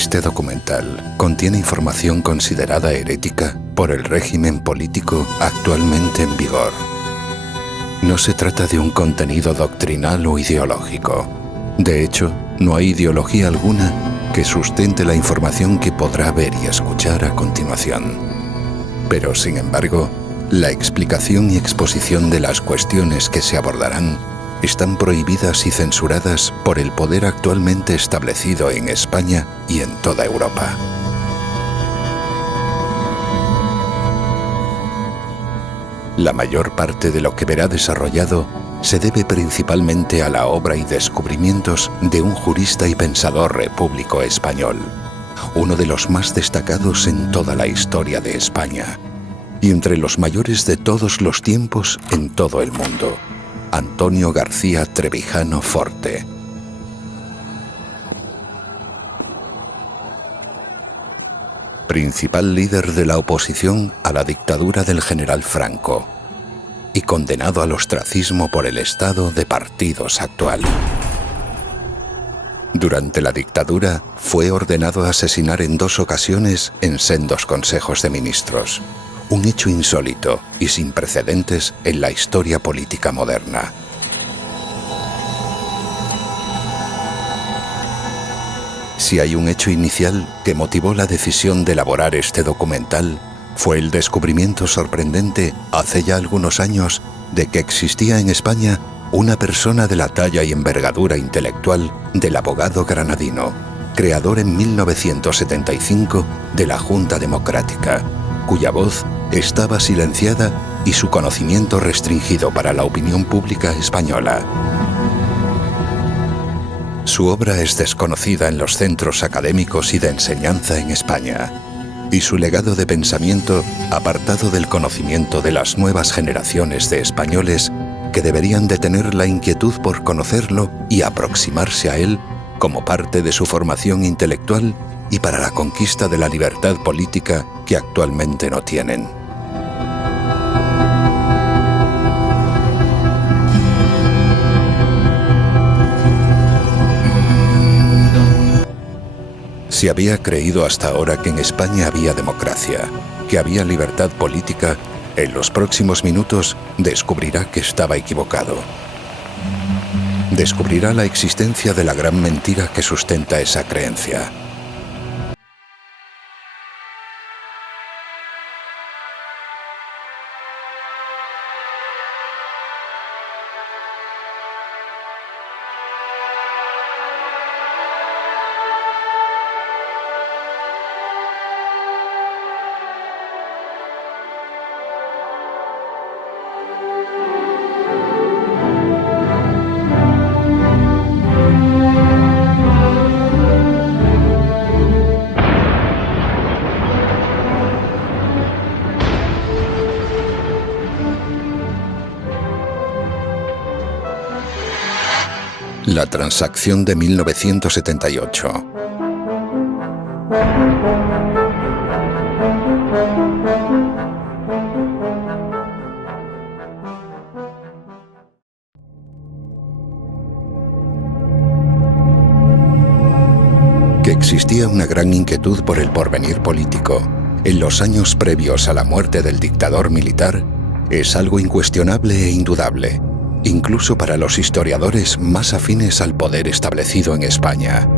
Este documental contiene información considerada herética por el régimen político actualmente en vigor. No se trata de un contenido doctrinal o ideológico. De hecho, no hay ideología alguna que sustente la información que podrá ver y escuchar a continuación. Pero, sin embargo, la explicación y exposición de las cuestiones que se abordarán están prohibidas y censuradas por el poder actualmente establecido en España y en toda Europa. La mayor parte de lo que verá desarrollado se debe principalmente a la obra y descubrimientos de un jurista y pensador repúblico español, uno de los más destacados en toda la historia de España, y entre los mayores de todos los tiempos en todo el mundo, Antonio García Trevijano Forte. Principal líder de la oposición a la dictadura del general Franco y condenado al ostracismo por el estado de partidos actual. Durante la dictadura fue ordenado a asesinar en 2 ocasiones en sendos consejos de ministros, un hecho insólito y sin precedentes en la historia política moderna. Si hay un hecho inicial que motivó la decisión de elaborar este documental, fue el descubrimiento sorprendente, hace ya algunos años, de que existía en España una persona de la talla y envergadura intelectual del abogado granadino, creador en 1975 de la Junta Democrática, cuya voz estaba silenciada y su conocimiento restringido para la opinión pública española. Su obra es desconocida en los centros académicos y de enseñanza en España, y su legado de pensamiento apartado del conocimiento de las nuevas generaciones de españoles que deberían de tener la inquietud por conocerlo y aproximarse a él como parte de su formación intelectual y para la conquista de la libertad política que actualmente no tienen. Si había creído hasta ahora que en España había democracia, que había libertad política, en los próximos minutos descubrirá que estaba equivocado. Descubrirá la existencia de la gran mentira que sustenta esa creencia. La transacción de 1978. Que existía una gran inquietud por el porvenir político en los años previos a la muerte del dictador militar es algo incuestionable e indudable, incluso para los historiadores más afines al poder establecido en España.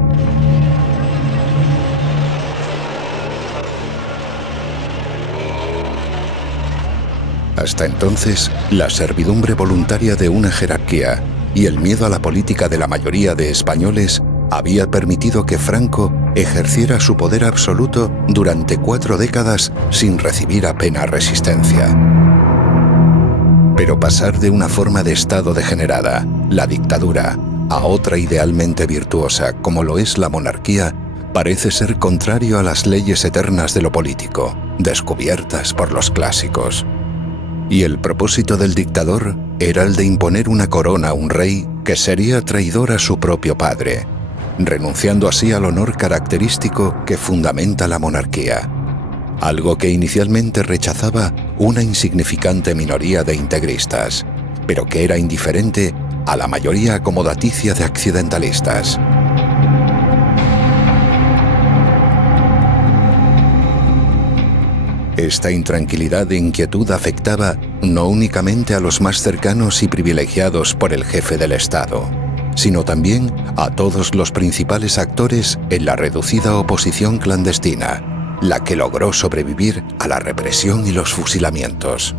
Hasta entonces, la servidumbre voluntaria de una jerarquía y el miedo a la política de la mayoría de españoles había permitido que Franco ejerciera su poder absoluto durante 4 décadas sin recibir apenas resistencia. Pero pasar de una forma de Estado degenerada, la dictadura, a otra idealmente virtuosa como lo es la monarquía, parece ser contrario a las leyes eternas de lo político, descubiertas por los clásicos. Y el propósito del dictador era el de imponer una corona a un rey que sería traidor a su propio padre, renunciando así al honor característico que fundamenta la monarquía, algo que inicialmente rechazaba una insignificante minoría de integristas, pero que era indiferente a la mayoría acomodaticia de accidentalistas. Esta intranquilidad e inquietud afectaba no únicamente a los más cercanos y privilegiados por el jefe del Estado, sino también a todos los principales actores en la reducida oposición clandestina, la que logró sobrevivir a la represión y los fusilamientos.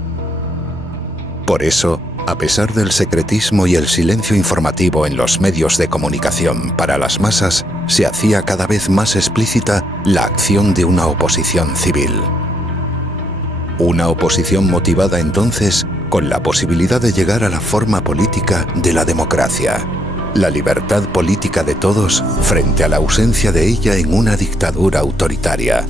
Por eso, a pesar del secretismo y el silencio informativo en los medios de comunicación para las masas, se hacía cada vez más explícita la acción de una oposición civil. Una oposición motivada entonces con la posibilidad de llegar a la forma política de la democracia, la libertad política de todos frente a la ausencia de ella en una dictadura autoritaria.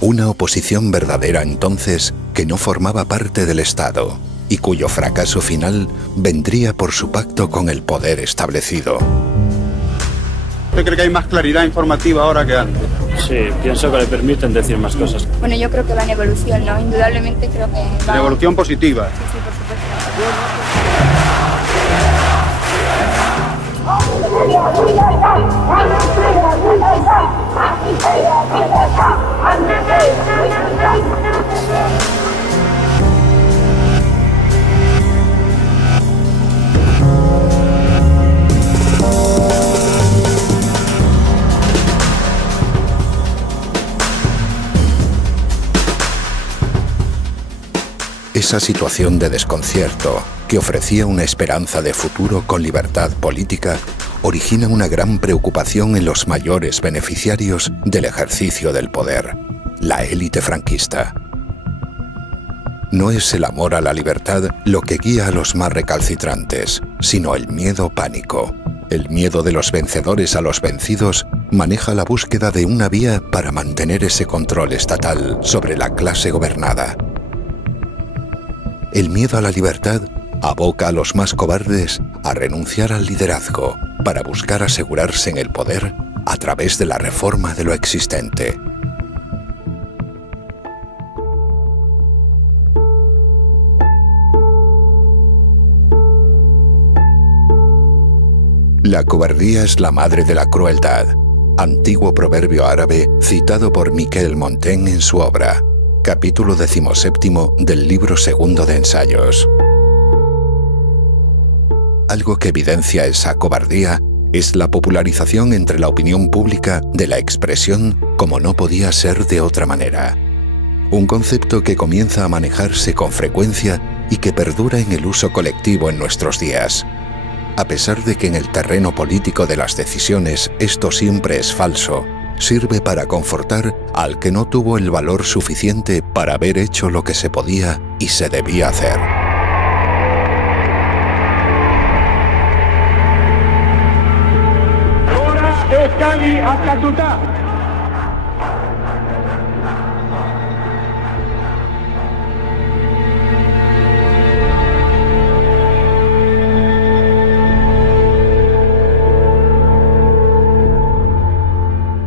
Una oposición verdadera entonces que no formaba parte del Estado y cuyo fracaso final vendría por su pacto con el poder establecido. ¿Usted cree que hay más claridad informativa ahora que antes? Sí, pienso que le permiten decir más cosas. Bueno, yo creo que va en evolución, ¿no? Indudablemente creo que va... ¿En evolución positiva? Sí, por supuesto. Esa situación de desconcierto, que ofrecía una esperanza de futuro con libertad política, origina una gran preocupación en los mayores beneficiarios del ejercicio del poder, la élite franquista. No es el amor a la libertad lo que guía a los más recalcitrantes, sino el miedo pánico. El miedo de los vencedores a los vencidos maneja la búsqueda de una vía para mantener ese control estatal sobre la clase gobernada. El miedo a la libertad aboca a los más cobardes a renunciar al liderazgo para buscar asegurarse en el poder a través de la reforma de lo existente. La cobardía es la madre de la crueldad, antiguo proverbio árabe citado por Miquel Montaigne en su obra, capítulo 17 del libro segundo de ensayos. Algo que evidencia esa cobardía es la popularización entre la opinión pública de la expresión como no podía ser de otra manera. Un concepto que comienza a manejarse con frecuencia y que perdura en el uso colectivo en nuestros días. A pesar de que en el terreno político de las decisiones esto siempre es falso, sirve para confortar al que no tuvo el valor suficiente para haber hecho lo que se podía y se debía hacer. Ahora es Cali hasta Tutá.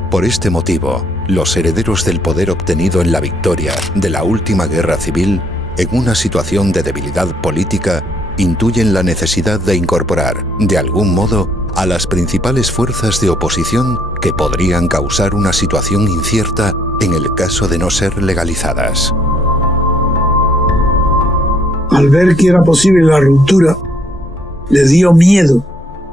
Por este motivo, los herederos del poder obtenido en la victoria de la última guerra civil, en una situación de debilidad política, intuyen la necesidad de incorporar, de algún modo, a las principales fuerzas de oposición que podrían causar una situación incierta en el caso de no ser legalizadas. Al ver que era posible la ruptura, le dio miedo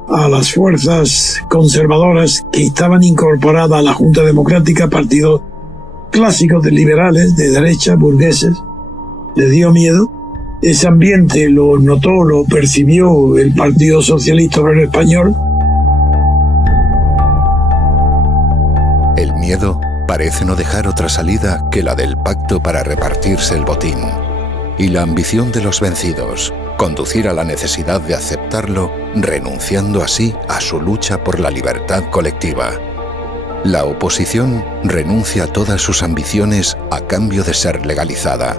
a las fuerzas conservadoras que estaban incorporadas a la Junta Democrática, partidos clásicos de liberales, de derecha, burgueses. Le dio miedo. Ese ambiente lo notó, lo percibió el Partido Socialista Obrero Español. El miedo parece no dejar otra salida que la del pacto para repartirse el botín. Y la ambición de los vencidos, conducir a la necesidad de aceptarlo, renunciando así a su lucha por la libertad colectiva. La oposición renuncia a todas sus ambiciones a cambio de ser legalizada,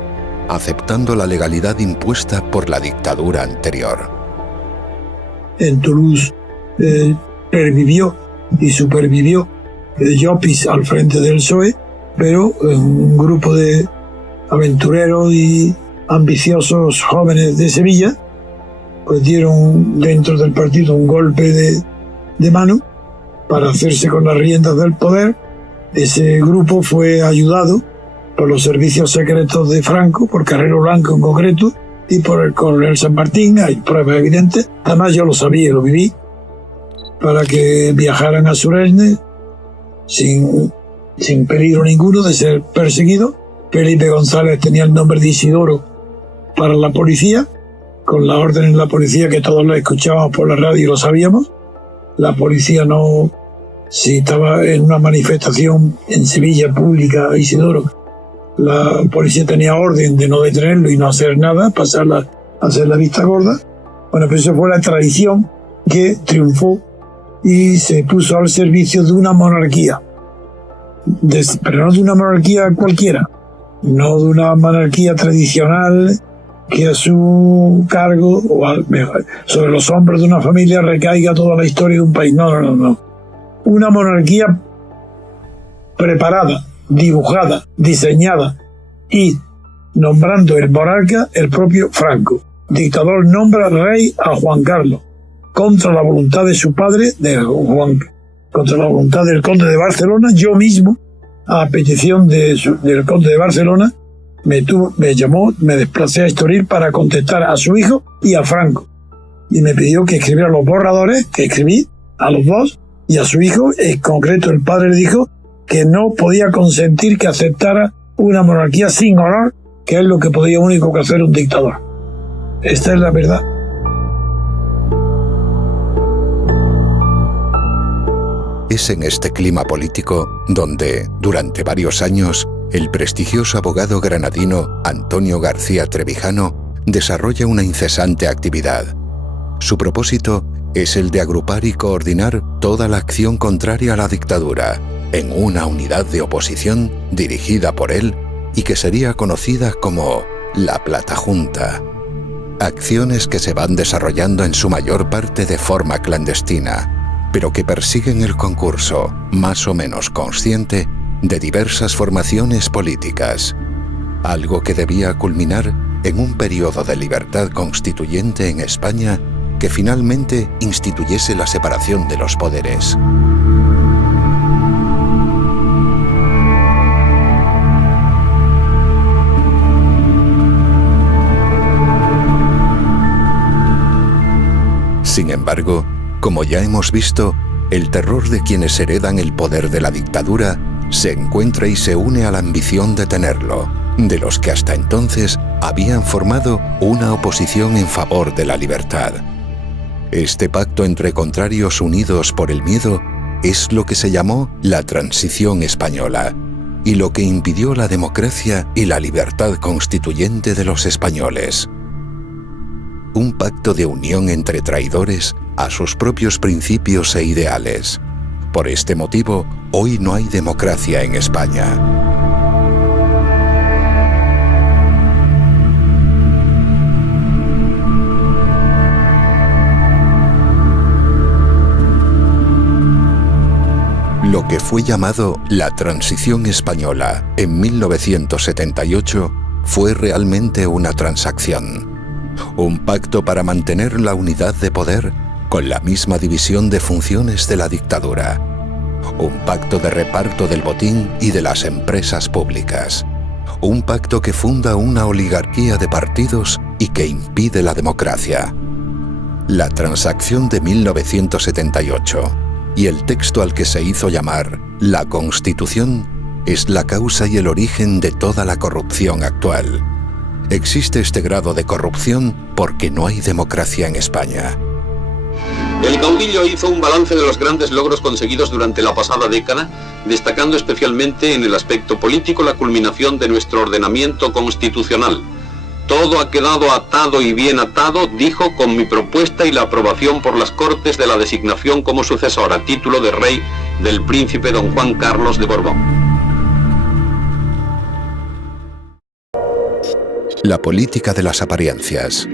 aceptando la legalidad impuesta por la dictadura anterior. En Toulouse pervivió y supervivió Llopis al frente del PSOE, pero un grupo de aventureros y ambiciosos jóvenes de Sevilla pues dieron dentro del partido un golpe de mano para hacerse con las riendas del poder Ese grupo fue ayudado por los servicios secretos de Franco, por Carrero Blanco en concreto, y por el coronel San Martín. Hay pruebas evidentes, además yo lo sabía y lo viví, para que viajaran a Suresnes sin peligro ninguno de ser perseguido. Felipe González tenía el nombre de Isidoro para la policía, con la orden en la policía que todos lo escuchábamos por la radio y lo sabíamos. La policía no, si estaba en una manifestación en Sevilla pública, Isidoro, la policía tenía orden de no detenerlo y no hacer nada, hacer la vista gorda. Bueno, pues eso fue la tradición que triunfó y se puso al servicio de una monarquía. Pero no de una monarquía cualquiera, no de una monarquía tradicional que a su cargo o sobre los hombros de una familia recaiga toda la historia de un país. No. Una monarquía preparada, dibujada, diseñada y nombrando el monarca el propio Franco. Dictador nombra rey a Juan Carlos contra la voluntad de su padre, contra la voluntad del conde de Barcelona. Yo mismo, a petición del conde de Barcelona, me llamó, me desplacé a Estoril para contestar a su hijo y a Franco. Y me pidió que escribiera los borradores, que escribí a los dos, y a su hijo, en concreto el padre le dijo que no podía consentir que aceptara una monarquía sin honor, que es lo que podía único que hacer un dictador. Esta es la verdad. Es en este clima político donde, durante varios años, el prestigioso abogado granadino Antonio García Trevijano desarrolla una incesante actividad. Su propósito es el de agrupar y coordinar toda la acción contraria a la dictadura en una unidad de oposición dirigida por él y que sería conocida como la Plata Junta. Acciones que se van desarrollando en su mayor parte de forma clandestina, pero que persiguen el concurso, más o menos consciente, de diversas formaciones políticas, algo que debía culminar en un periodo de libertad constituyente en España que finalmente instituyese la separación de los poderes. Sin embargo, como ya hemos visto, el terror de quienes heredan el poder de la dictadura se encuentra y se une a la ambición de tenerlo, de los que hasta entonces habían formado una oposición en favor de la libertad. Este pacto entre contrarios unidos por el miedo es lo que se llamó la Transición Española y lo que impidió la democracia y la libertad constituyente de los españoles. Un pacto de unión entre traidores a sus propios principios e ideales. Por este motivo, hoy no hay democracia en España. Lo que fue llamado la Transición Española en 1978 fue realmente una transacción, un pacto para mantener la unidad de poder con la misma división de funciones de la dictadura, un pacto de reparto del botín y de las empresas públicas, un pacto que funda una oligarquía de partidos y que impide la democracia. La transacción de 1978 y el texto al que se hizo llamar la Constitución es la causa y el origen de toda la corrupción actual. Existe este grado de corrupción porque no hay democracia en España. El caudillo hizo un balance de los grandes logros conseguidos durante la pasada década, destacando especialmente en el aspecto político la culminación de nuestro ordenamiento constitucional. Todo ha quedado atado y bien atado, dijo, con mi propuesta y la aprobación por las Cortes de la designación como sucesor a título de rey del príncipe don Juan Carlos de Borbón. La política de las apariencias.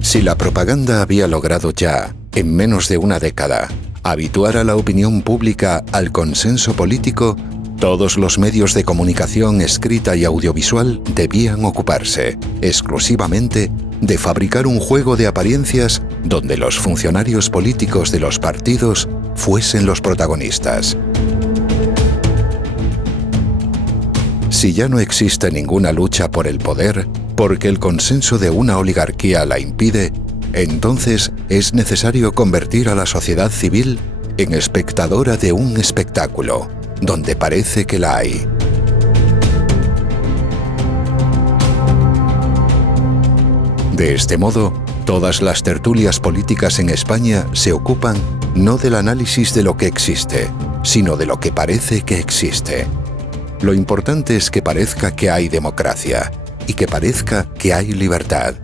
Si la propaganda había logrado ya, en menos de una década, habituar a la opinión pública al consenso político, Todos los medios de comunicación escrita y audiovisual debían ocuparse, exclusivamente, de fabricar un juego de apariencias donde los funcionarios políticos de los partidos fuesen los protagonistas. Si ya no existe ninguna lucha por el poder, porque el consenso de una oligarquía la impide, entonces es necesario convertir a la sociedad civil en espectadora de un espectáculo, donde parece que la hay. De este modo, todas las tertulias políticas en España se ocupan no del análisis de lo que existe, sino de lo que parece que existe. Lo importante es que parezca que hay democracia y que parezca que hay libertad.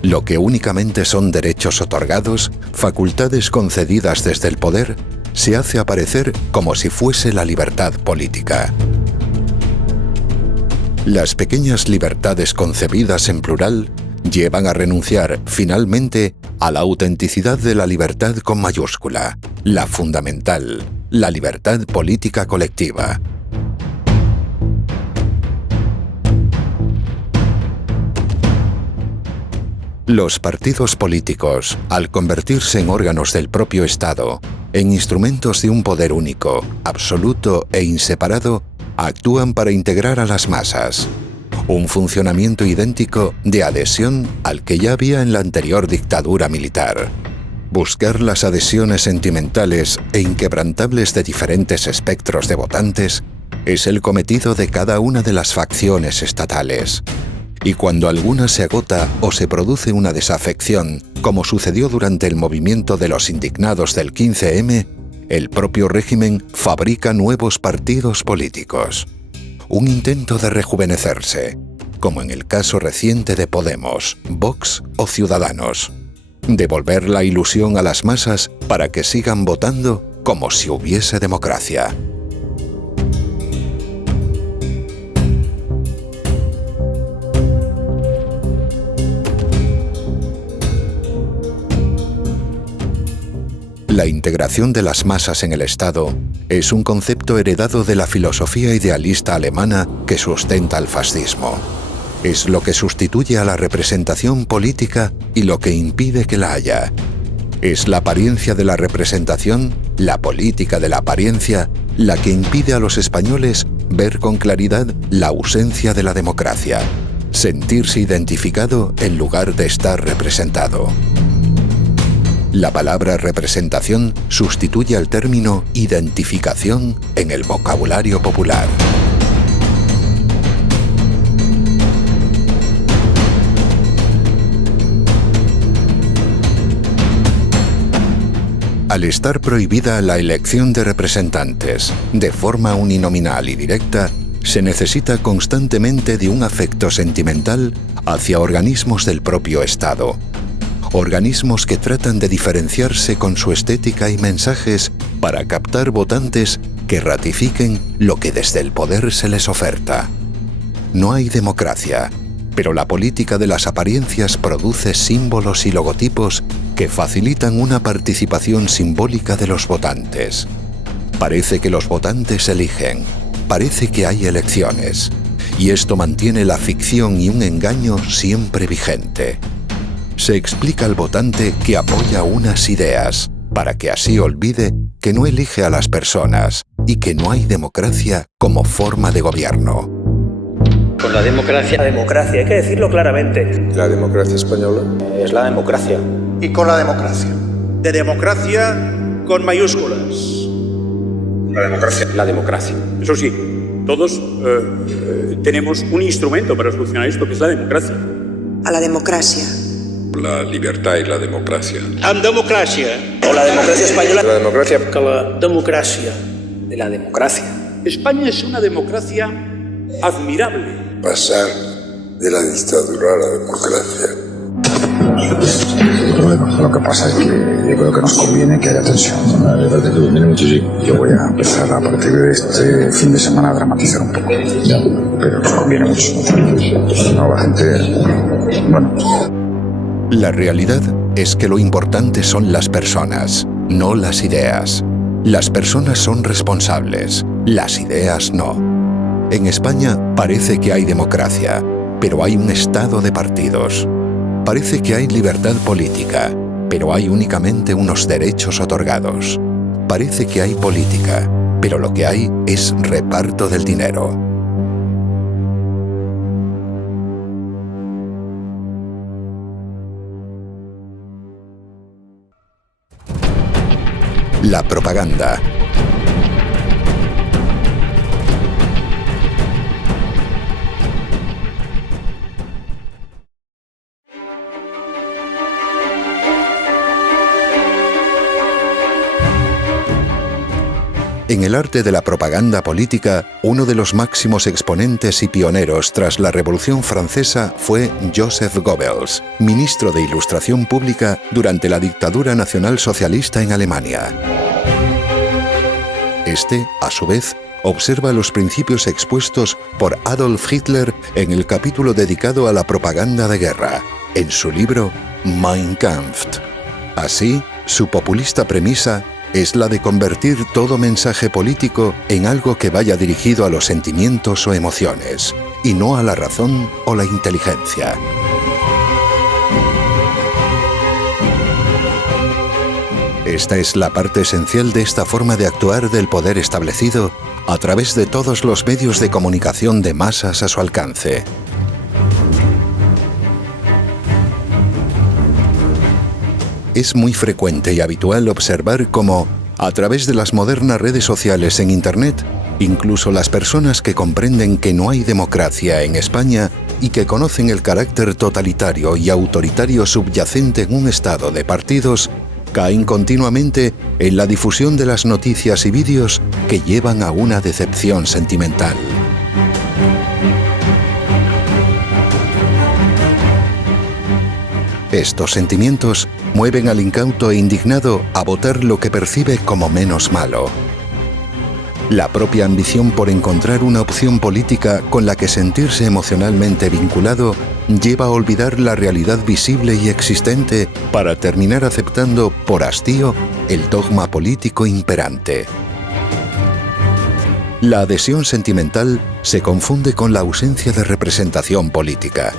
Lo que únicamente son derechos otorgados, facultades concedidas desde el poder, se hace aparecer como si fuese la libertad política. Las pequeñas libertades concebidas en plural llevan a renunciar, finalmente, a la autenticidad de la libertad con mayúscula, la fundamental, la libertad política colectiva. Los partidos políticos, al convertirse en órganos del propio Estado, en instrumentos de un poder único, absoluto e inseparado, actúan para integrar a las masas. Un funcionamiento idéntico de adhesión al que ya había en la anterior dictadura militar. Buscar las adhesiones sentimentales e inquebrantables de diferentes espectros de votantes es el cometido de cada una de las facciones estatales. Y cuando alguna se agota o se produce una desafección, como sucedió durante el movimiento de los indignados del 15M, el propio régimen fabrica nuevos partidos políticos. Un intento de rejuvenecerse, como en el caso reciente de Podemos, Vox o Ciudadanos. Devolver la ilusión a las masas para que sigan votando como si hubiese democracia. La integración de las masas en el Estado es un concepto heredado de la filosofía idealista alemana que sustenta el fascismo. Es lo que sustituye a la representación política y lo que impide que la haya. Es la apariencia de la representación, la política de la apariencia, la que impide a los españoles ver con claridad la ausencia de la democracia, sentirse identificado en lugar de estar representado. La palabra representación sustituye al término identificación en el vocabulario popular. Al estar prohibida la elección de representantes de forma uninominal y directa, se necesita constantemente de un afecto sentimental hacia organismos del propio Estado. Organismos que tratan de diferenciarse con su estética y mensajes para captar votantes que ratifiquen lo que desde el poder se les oferta. No hay democracia, pero la política de las apariencias produce símbolos y logotipos que facilitan una participación simbólica de los votantes. Parece que los votantes eligen, parece que hay elecciones, y esto mantiene la ficción y un engaño siempre vigente. Se explica al votante que apoya unas ideas, para que así olvide que no elige a las personas y que no hay democracia como forma de gobierno. Con la democracia, hay que decirlo claramente. La democracia española es la democracia. Y con la democracia. De democracia con mayúsculas. La democracia. La democracia. Eso sí, todos tenemos un instrumento para solucionar esto, que es la democracia. A la democracia. La libertad y la democracia. Amb democràcia. O la democracia española. La democracia. Que la democràcia. De la democracia. España es una democracia admirable. Pasar de la dictadura a la democracia. Lo que pasa es que yo creo que nos conviene que haya tensión. Me parece que conviene muchísimo. Yo voy a empezar a partir de este fin de semana a dramatizar un poco. Pero nos conviene mucho. No, la gente... Bueno... La realidad es que lo importante son las personas, no las ideas. Las personas son responsables, las ideas no. En España parece que hay democracia, pero hay un estado de partidos. Parece que hay libertad política, pero hay únicamente unos derechos otorgados. Parece que hay política, pero lo que hay es reparto del dinero. La propaganda. En el arte de la propaganda política, uno de los máximos exponentes y pioneros tras la Revolución Francesa fue Joseph Goebbels, ministro de Ilustración Pública durante la dictadura nacionalsocialista en Alemania. Este, a su vez, observa los principios expuestos por Adolf Hitler en el capítulo dedicado a la propaganda de guerra, en su libro Mein Kampf. Así, su populista premisa es la de convertir todo mensaje político en algo que vaya dirigido a los sentimientos o emociones, y no a la razón o la inteligencia. Esta es la parte esencial de esta forma de actuar del poder establecido a través de todos los medios de comunicación de masas a su alcance. Es muy frecuente y habitual observar cómo, a través de las modernas redes sociales en Internet, incluso las personas que comprenden que no hay democracia en España y que conocen el carácter totalitario y autoritario subyacente en un estado de partidos, caen continuamente en la difusión de las noticias y vídeos que llevan a una decepción sentimental. Estos sentimientos mueven al incauto e indignado a votar lo que percibe como menos malo. La propia ambición por encontrar una opción política con la que sentirse emocionalmente vinculado lleva a olvidar la realidad visible y existente para terminar aceptando por hastío el dogma político imperante. La adhesión sentimental se confunde con la ausencia de representación política.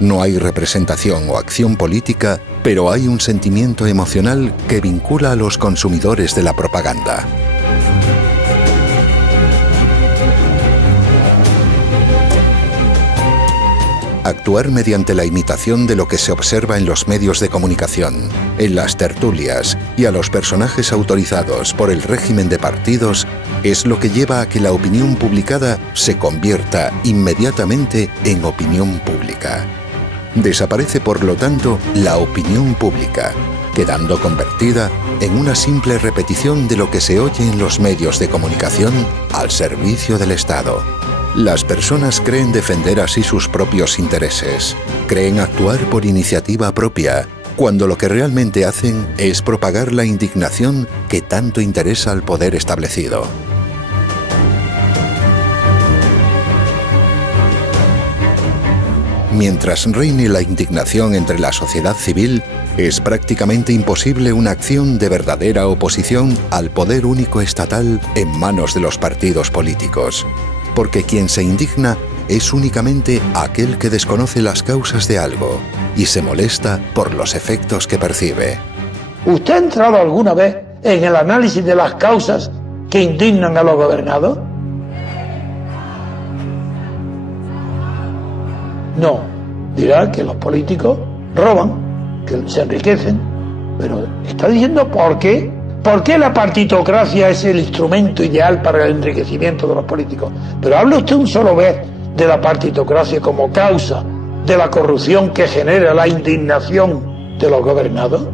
No hay representación o acción política, pero hay un sentimiento emocional que vincula a los consumidores de la propaganda. Actuar mediante la imitación de lo que se observa en los medios de comunicación, en las tertulias y a los personajes autorizados por el régimen de partidos es lo que lleva a que la opinión publicada se convierta inmediatamente en opinión pública. Desaparece, por lo tanto, la opinión pública, quedando convertida en una simple repetición de lo que se oye en los medios de comunicación al servicio del Estado. Las personas creen defender así sus propios intereses, creen actuar por iniciativa propia, cuando lo que realmente hacen es propagar la indignación que tanto interesa al poder establecido. Mientras reine la indignación entre la sociedad civil, es prácticamente imposible una acción de verdadera oposición al poder único estatal en manos de los partidos políticos, porque quien se indigna es únicamente aquel que desconoce las causas de algo y se molesta por los efectos que percibe. ¿Usted ha entrado alguna vez en el análisis de las causas que indignan a los gobernados? No, dirá que los políticos roban, que se enriquecen, pero está diciendo por qué. ¿Por qué la partitocracia es el instrumento ideal para el enriquecimiento de los políticos? Pero habla usted un solo vez de la partitocracia como causa de la corrupción que genera la indignación de los gobernados.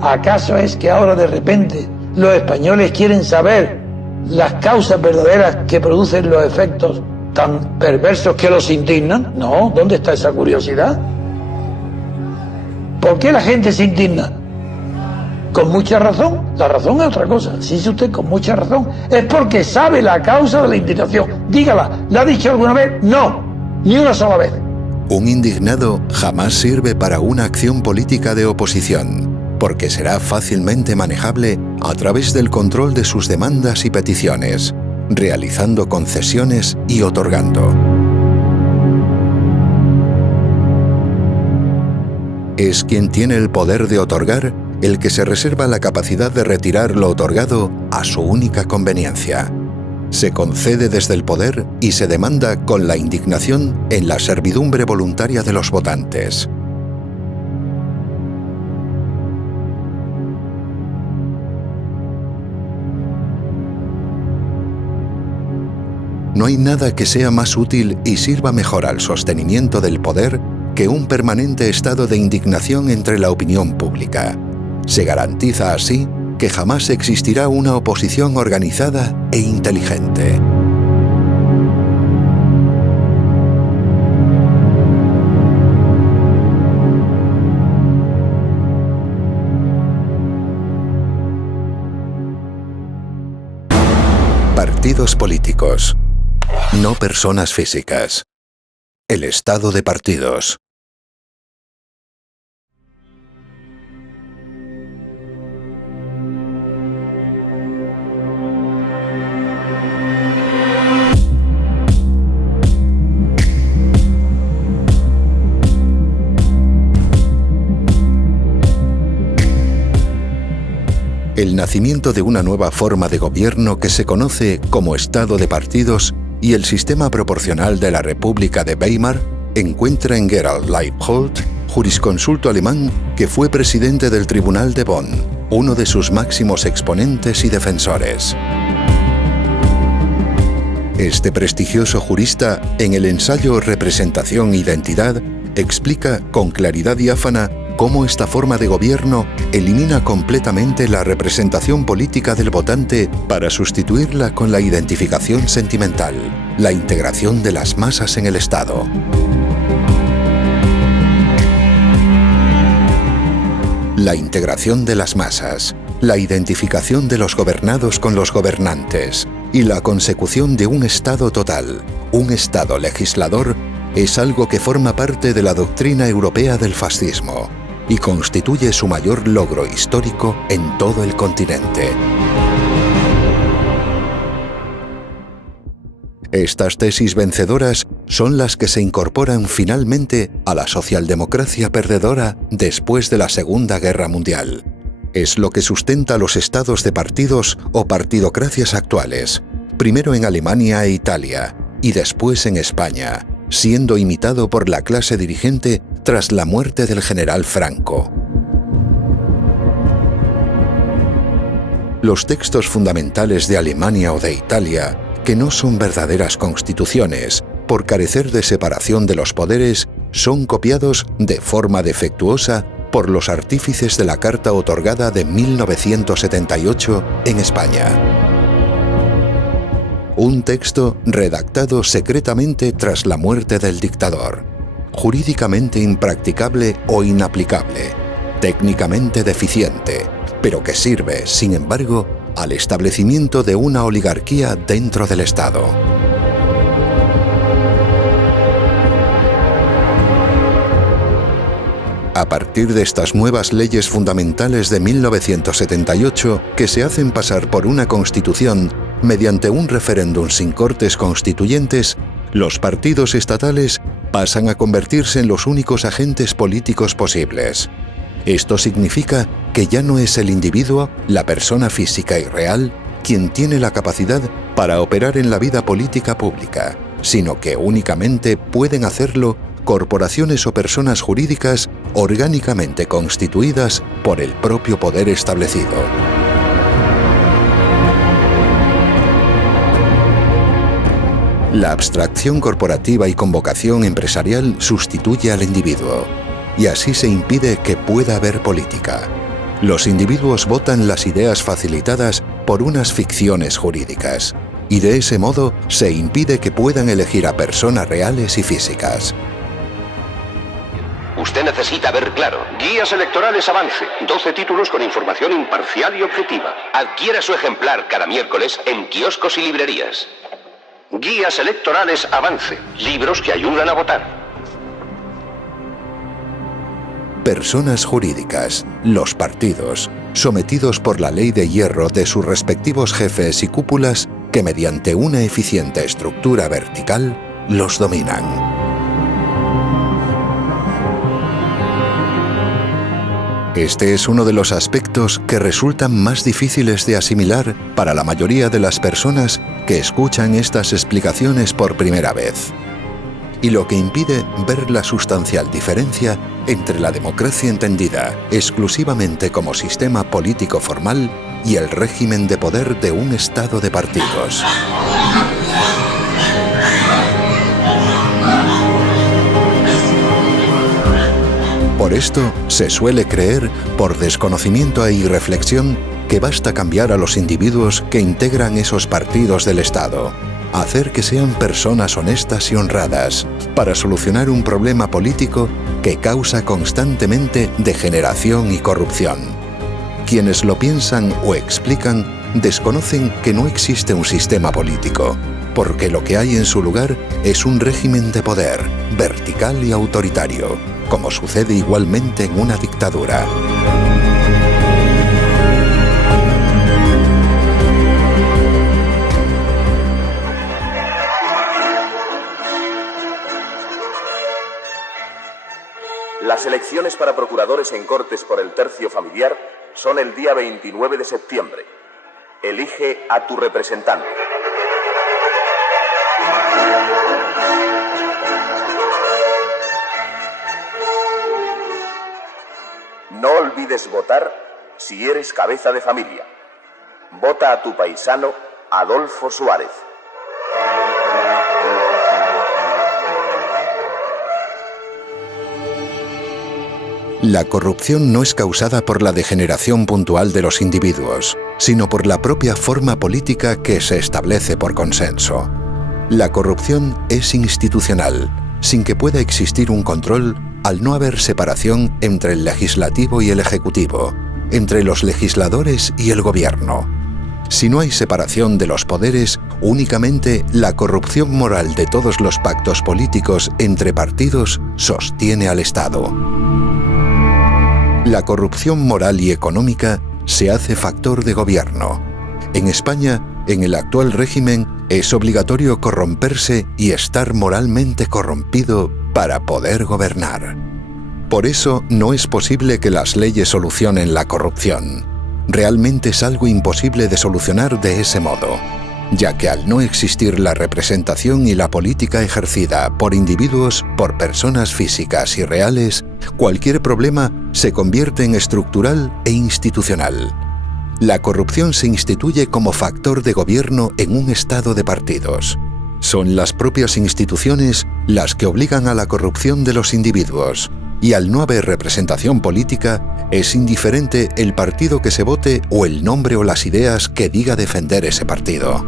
¿Acaso es que ahora de repente los españoles quieren saber las causas verdaderas que producen los efectos tan perversos que los indignan? No, ¿dónde está esa curiosidad? ¿Por qué la gente se indigna? Con mucha razón. La razón es otra cosa. Si dice usted con mucha razón, es porque sabe la causa de la indignación. Dígala, ¿la ha dicho alguna vez? No, ni una sola vez. Un indignado jamás sirve para una acción política de oposición, porque será fácilmente manejable a través del control de sus demandas y peticiones, realizando concesiones y otorgando. Es quien tiene el poder de otorgar el que se reserva la capacidad de retirar lo otorgado a su única conveniencia. Se concede desde el poder y se demanda con la indignación en la servidumbre voluntaria de los votantes. No hay nada que sea más útil y sirva mejor al sostenimiento del poder que un permanente estado de indignación entre la opinión pública. Se garantiza así que jamás existirá una oposición organizada e inteligente. Partidos políticos, no personas físicas. El estado de partidos. El nacimiento de una nueva forma de gobierno que se conoce como Estado de partidos y el sistema proporcional de la República de Weimar encuentra en Gerald Leibhold, jurisconsulto alemán que fue presidente del Tribunal de Bonn, uno de sus máximos exponentes y defensores. Este prestigioso jurista, en el ensayo Representación e Identidad, explica con claridad diáfana cómo esta forma de gobierno elimina completamente la representación política del votante para sustituirla con la identificación sentimental, la integración de las masas en el Estado. La integración de las masas, la identificación de los gobernados con los gobernantes y la consecución de un Estado total, un Estado legislador, es algo que forma parte de la doctrina europea del fascismo y constituye su mayor logro histórico en todo el continente. Estas tesis vencedoras son las que se incorporan finalmente a la socialdemocracia perdedora después de la Segunda Guerra Mundial. Es lo que sustenta los estados de partidos o partidocracias actuales, primero en Alemania e Italia y después en España, siendo imitado por la clase dirigente tras la muerte del general Franco. Los textos fundamentales de Alemania o de Italia, que no son verdaderas constituciones, por carecer de separación de los poderes, son copiados de forma defectuosa por los artífices de la Carta otorgada de 1978 en España. Un texto redactado secretamente tras la muerte del dictador, jurídicamente impracticable o inaplicable, técnicamente deficiente, pero que sirve, sin embargo, al establecimiento de una oligarquía dentro del Estado. A partir de estas nuevas leyes fundamentales de 1978, que se hacen pasar por una constitución mediante un referéndum sin cortes constituyentes, los partidos estatales pasan a convertirse en los únicos agentes políticos posibles. Esto significa que ya no es el individuo, la persona física y real, quien tiene la capacidad para operar en la vida política pública, sino que únicamente pueden hacerlo corporaciones o personas jurídicas orgánicamente constituidas por el propio poder establecido. La abstracción corporativa y convocación empresarial sustituye al individuo, y así se impide que pueda haber política. Los individuos votan las ideas facilitadas por unas ficciones jurídicas, y de ese modo se impide que puedan elegir a personas reales y físicas. Usted necesita ver claro. Guías electorales Avance. 12 títulos con información imparcial y objetiva. Adquiera su ejemplar cada miércoles en kioscos y librerías. Guías electorales Avance. Libros que ayudan a votar. personas jurídicas, los partidos, sometidos por la ley de hierro de sus respectivos jefes y cúpulas que mediante una eficiente estructura vertical los dominan. Este es uno de los aspectos que resultan más difíciles de asimilar para la mayoría de las personas que escuchan estas explicaciones por primera vez, y lo que impide ver la sustancial diferencia entre la democracia entendida exclusivamente como sistema político formal y el régimen de poder de un Estado de partidos. Por esto, se suele creer, por desconocimiento e irreflexión, que basta cambiar a los individuos que integran esos partidos del Estado, hacer que sean personas honestas y honradas, para solucionar un problema político que causa constantemente degeneración y corrupción. Quienes lo piensan o explican desconocen que no existe un sistema político, porque lo que hay en su lugar es un régimen de poder, vertical y autoritario, como sucede igualmente en una dictadura. Las elecciones para procuradores en Cortes por el tercio familiar son el día 29 de septiembre. Elige a tu representante. No olvides votar si eres cabeza de familia. Vota a tu paisano Adolfo Suárez. La corrupción no es causada por la degeneración puntual de los individuos, sino por la propia forma política que se establece por consenso. La corrupción es institucional, sin que pueda existir un control al no haber separación entre el legislativo y el ejecutivo, entre los legisladores y el gobierno. Si no hay separación de los poderes, únicamente la corrupción moral de todos los pactos políticos entre partidos sostiene al Estado. La corrupción moral y económica se hace factor de gobierno. En España, en el actual régimen, es obligatorio corromperse y estar moralmente corrompido para poder gobernar. Por eso no es posible que las leyes solucionen la corrupción. Realmente es algo imposible de solucionar de ese modo, ya que al no existir la representación y la política ejercida por individuos, por personas físicas y reales, cualquier problema se convierte en estructural e institucional. La corrupción se instituye como factor de gobierno en un Estado de partidos. Son las propias instituciones las que obligan a la corrupción de los individuos, y al no haber representación política, es indiferente el partido que se vote o el nombre o las ideas que diga defender ese partido.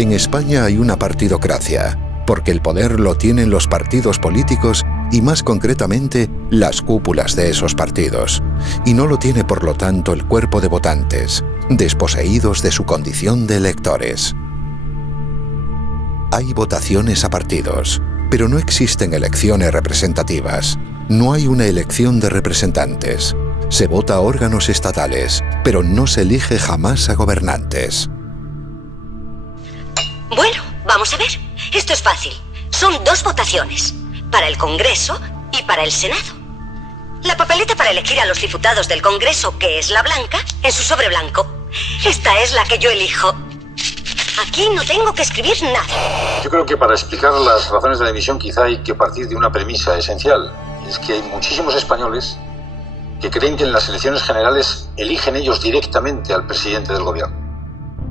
En España hay una partidocracia, porque el poder lo tienen los partidos políticos y más concretamente las cúpulas de esos partidos, y no lo tiene por lo tanto el cuerpo de votantes, desposeídos de su condición de electores. Hay votaciones a partidos, pero no existen elecciones representativas. No hay una elección de representantes. Se vota a órganos estatales, pero no se elige jamás a gobernantes. Bueno, vamos a ver. Esto es fácil. Son dos votaciones, para el Congreso y para el Senado. La papeleta para elegir a los diputados del Congreso, que es la blanca, en su sobre blanco. Esta es la que yo elijo. Aquí no tengo que escribir nada. Yo creo que para explicar las razones de la división quizá hay que partir de una premisa esencial. Es que hay muchísimos españoles que creen que en las elecciones generales eligen ellos directamente al presidente del gobierno.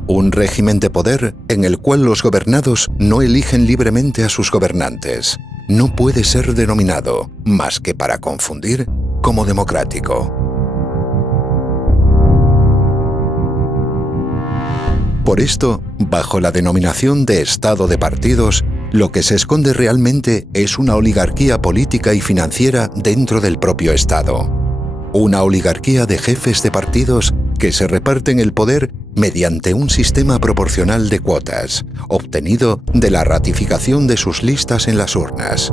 Un régimen de poder en el cual los gobernados no eligen libremente a sus gobernantes no puede ser denominado, más que para confundir, como democrático. Por esto, Bajo la denominación de Estado de partidos, lo que se esconde realmente es una oligarquía política y financiera dentro del propio Estado. Una oligarquía de jefes de partidos que se reparten el poder mediante un sistema proporcional de cuotas, obtenido de la ratificación de sus listas en las urnas.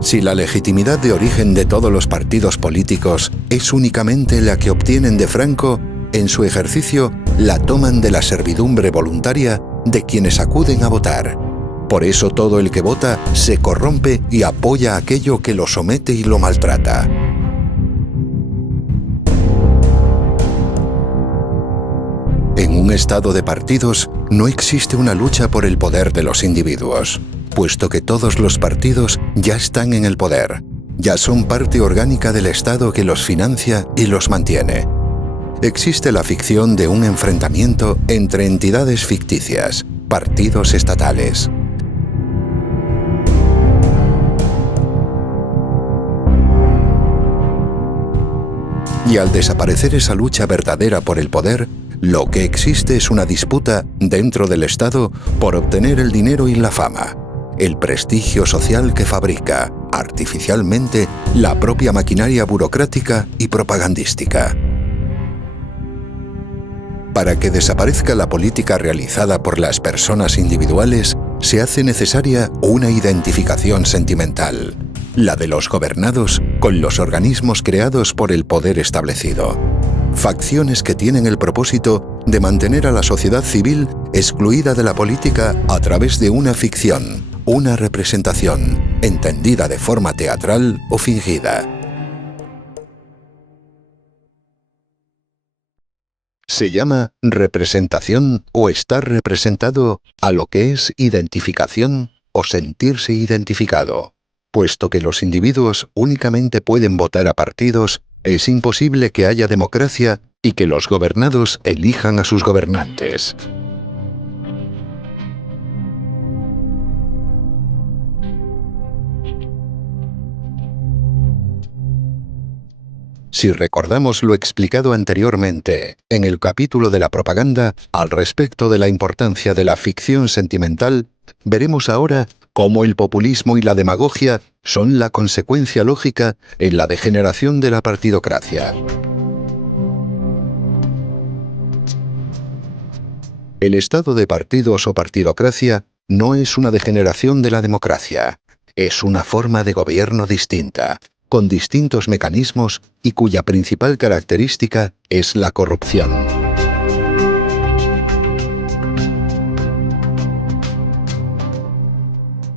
Si la legitimidad de origen de todos los partidos políticos es únicamente la que obtienen de Franco, en su ejercicio la toman de la servidumbre voluntaria de quienes acuden a votar. Por eso todo el que vota se corrompe y apoya aquello que lo somete y lo maltrata. En un estado de partidos no existe una lucha por el poder de los individuos, puesto que todos los partidos ya están en el poder, ya son parte orgánica del Estado que los financia y los mantiene. Existe la ficción de un enfrentamiento entre entidades ficticias, partidos estatales. Y al desaparecer esa lucha verdadera por el poder, lo que existe es una disputa dentro del Estado por obtener el dinero y la fama, el prestigio social que fabrica, artificialmente, la propia maquinaria burocrática y propagandística. Para que desaparezca la política realizada por las personas individuales, se hace necesaria una identificación sentimental, la de los gobernados con los organismos creados por el poder establecido. Facciones que tienen el propósito de mantener a la sociedad civil excluida de la política a través de una ficción, una representación, entendida de forma teatral o fingida. Se llama representación o estar representado a lo que es identificación o sentirse identificado. Puesto que los individuos únicamente pueden votar a partidos, es imposible que haya democracia y que los gobernados elijan a sus gobernantes. Si recordamos lo explicado anteriormente en el capítulo de la propaganda al respecto de la importancia de la ficción sentimental, veremos ahora cómo el populismo y la demagogia son la consecuencia lógica en la degeneración de la partidocracia. El estado de partidos o partidocracia no es una degeneración de la democracia, es una forma de gobierno distinta, con distintos mecanismos y cuya principal característica es la corrupción.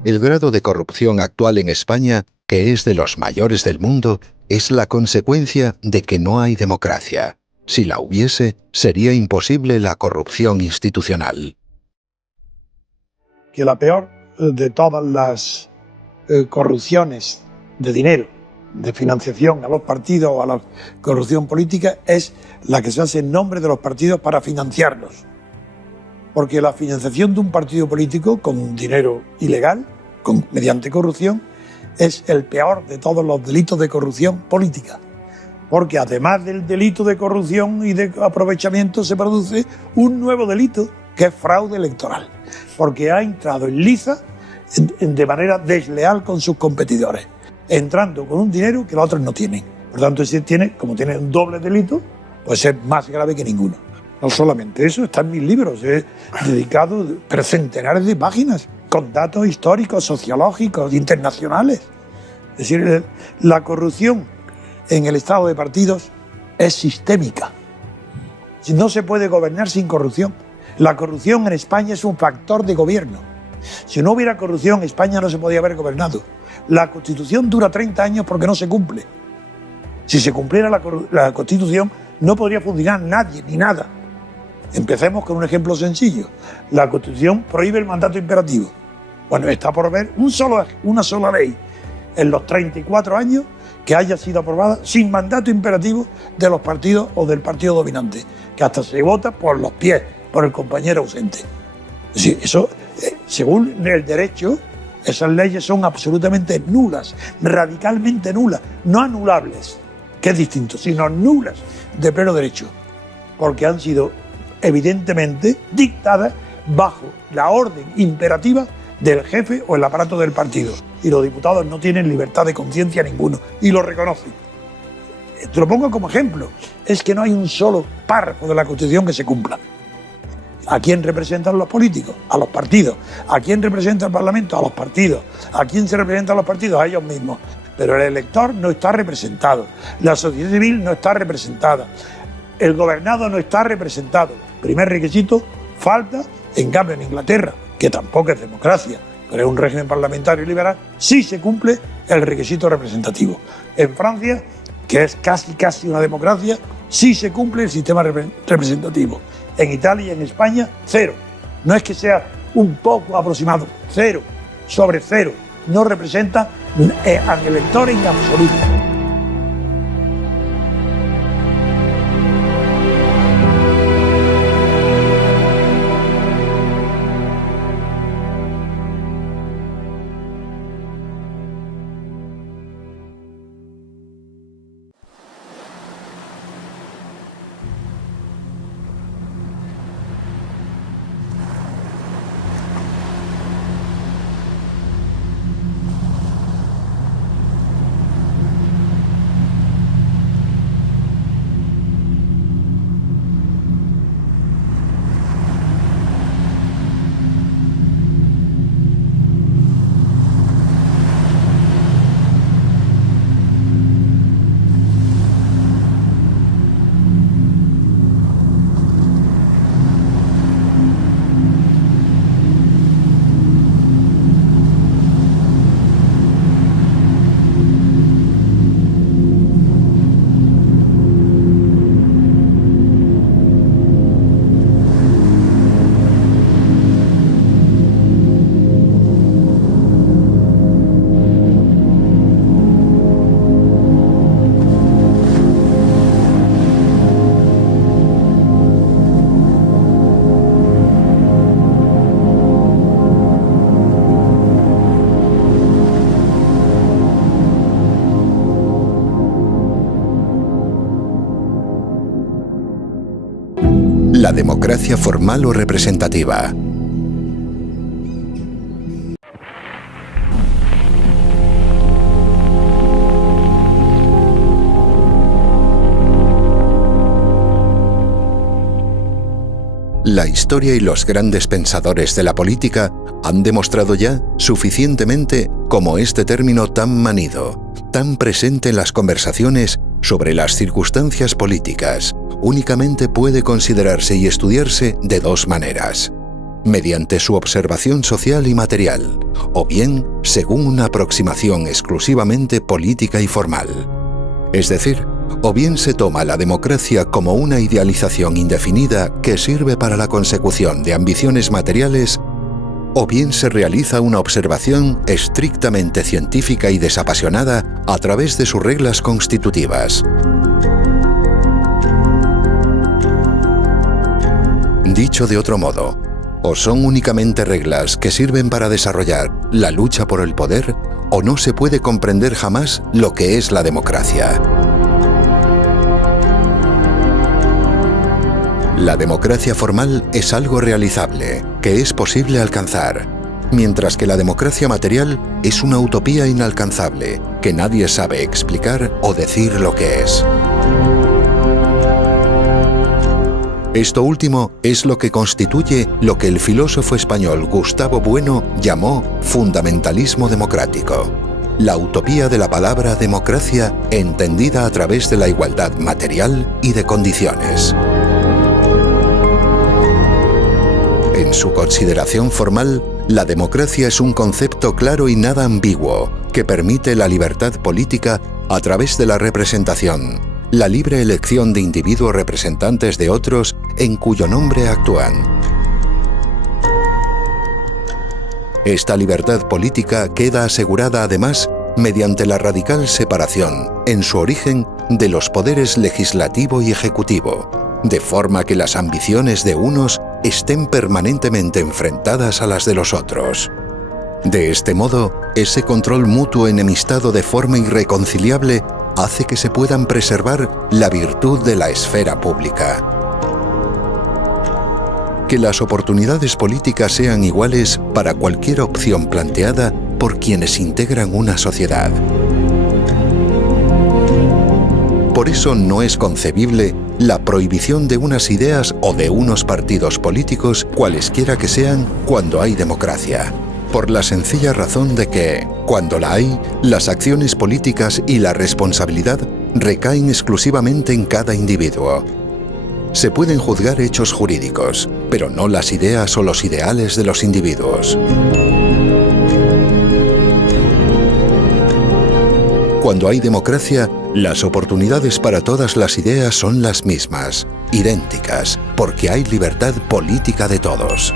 El grado de corrupción actual en España, que es de los mayores del mundo, es la consecuencia de que no hay democracia. Si la hubiese, sería imposible la corrupción institucional. Que la peor de todas las corrupciones de dinero, de financiación a los partidos o a la corrupción política, es la que se hace en nombre de los partidos para financiarlos. Porque la financiación de un partido político con dinero ilegal, mediante corrupción, es el peor de todos los delitos de corrupción política. Porque además del delito de corrupción y de aprovechamiento se produce un nuevo delito que es fraude electoral. Porque ha entrado en liza de manera desleal con sus competidores, entrando con un dinero que los otros no tienen. Por tanto, como tiene un doble delito, pues es más grave que ninguno. No solamente eso, está en mis libros, he dedicado centenares de páginas con datos históricos, sociológicos, internacionales. Es decir, la corrupción en el estado de partidos es sistémica. No se puede gobernar sin corrupción. La corrupción en España es un factor de gobierno. Si no hubiera corrupción, España no se podía haber gobernado. La Constitución dura 30 años porque no se cumple. Si se cumpliera la Constitución, no podría funcionar nadie ni nada. Empecemos con un ejemplo sencillo. La Constitución prohíbe el mandato imperativo. Bueno, está por ver una sola ley en los 34 años que haya sido aprobada sin mandato imperativo de los partidos o del partido dominante, que hasta se vota por los pies, por el compañero ausente. Sí, eso, según el derecho, esas leyes son absolutamente nulas, radicalmente nulas, no anulables, que es distinto, sino nulas de pleno derecho, porque han sido evidentemente dictadas bajo la orden imperativa del jefe o el aparato del partido. Y los diputados no tienen libertad de conciencia ninguno, y lo reconocen. Te lo pongo como ejemplo. Es que no hay un solo párrafo de la Constitución que se cumpla. ¿A quién representan los políticos? A los partidos. ¿A quién representa el Parlamento? A los partidos. ¿A quién se representan los partidos? A ellos mismos. Pero el elector no está representado. La sociedad civil no está representada. El gobernado no está representado. Primer requisito, falta. En cambio, en Inglaterra, que tampoco es democracia, pero es un régimen parlamentario liberal, sí se cumple el requisito representativo. En Francia, que es casi una democracia, sí se cumple el sistema representativo. En Italia y en España, 0. No es que sea un poco aproximado, 0 sobre 0. No representa al elector en absoluto. La democracia formal o representativa. La historia y los grandes pensadores de la política han demostrado ya suficientemente cómo este término tan manido, tan presente en las conversaciones sobre las circunstancias políticas, únicamente puede considerarse y estudiarse de dos maneras: mediante su observación social y material, o bien según una aproximación exclusivamente política y formal. Es decir, o bien se toma la democracia como una idealización indefinida que sirve para la consecución de ambiciones materiales, o bien se realiza una observación estrictamente científica y desapasionada a través de sus reglas constitutivas. Dicho de otro modo, o son únicamente reglas que sirven para desarrollar la lucha por el poder, o no se puede comprender jamás lo que es la democracia. La democracia formal es algo realizable, que es posible alcanzar, mientras que la democracia material es una utopía inalcanzable, que nadie sabe explicar o decir lo que es. Esto último es lo que constituye lo que el filósofo español Gustavo Bueno llamó fundamentalismo democrático, la utopía de la palabra democracia entendida a través de la igualdad material y de condiciones. En su consideración formal, la democracia es un concepto claro y nada ambiguo, que permite la libertad política a través de la representación, la libre elección de individuos representantes de otros en cuyo nombre actúan. Esta libertad política queda asegurada además mediante la radical separación, en su origen, de los poderes legislativo y ejecutivo, de forma que las ambiciones de unos estén permanentemente enfrentadas a las de los otros. De este modo, ese control mutuo enemistado de forma irreconciliable hace que se puedan preservar la virtud de la esfera pública. Que las oportunidades políticas sean iguales para cualquier opción planteada por quienes integran una sociedad. Por eso no es concebible la prohibición de unas ideas o de unos partidos políticos, cualesquiera que sean, cuando hay democracia. Por la sencilla razón de que, cuando la hay, las acciones políticas y la responsabilidad recaen exclusivamente en cada individuo. Se pueden juzgar hechos jurídicos, pero no las ideas o los ideales de los individuos. Cuando hay democracia, las oportunidades para todas las ideas son las mismas, idénticas, porque hay libertad política de todos.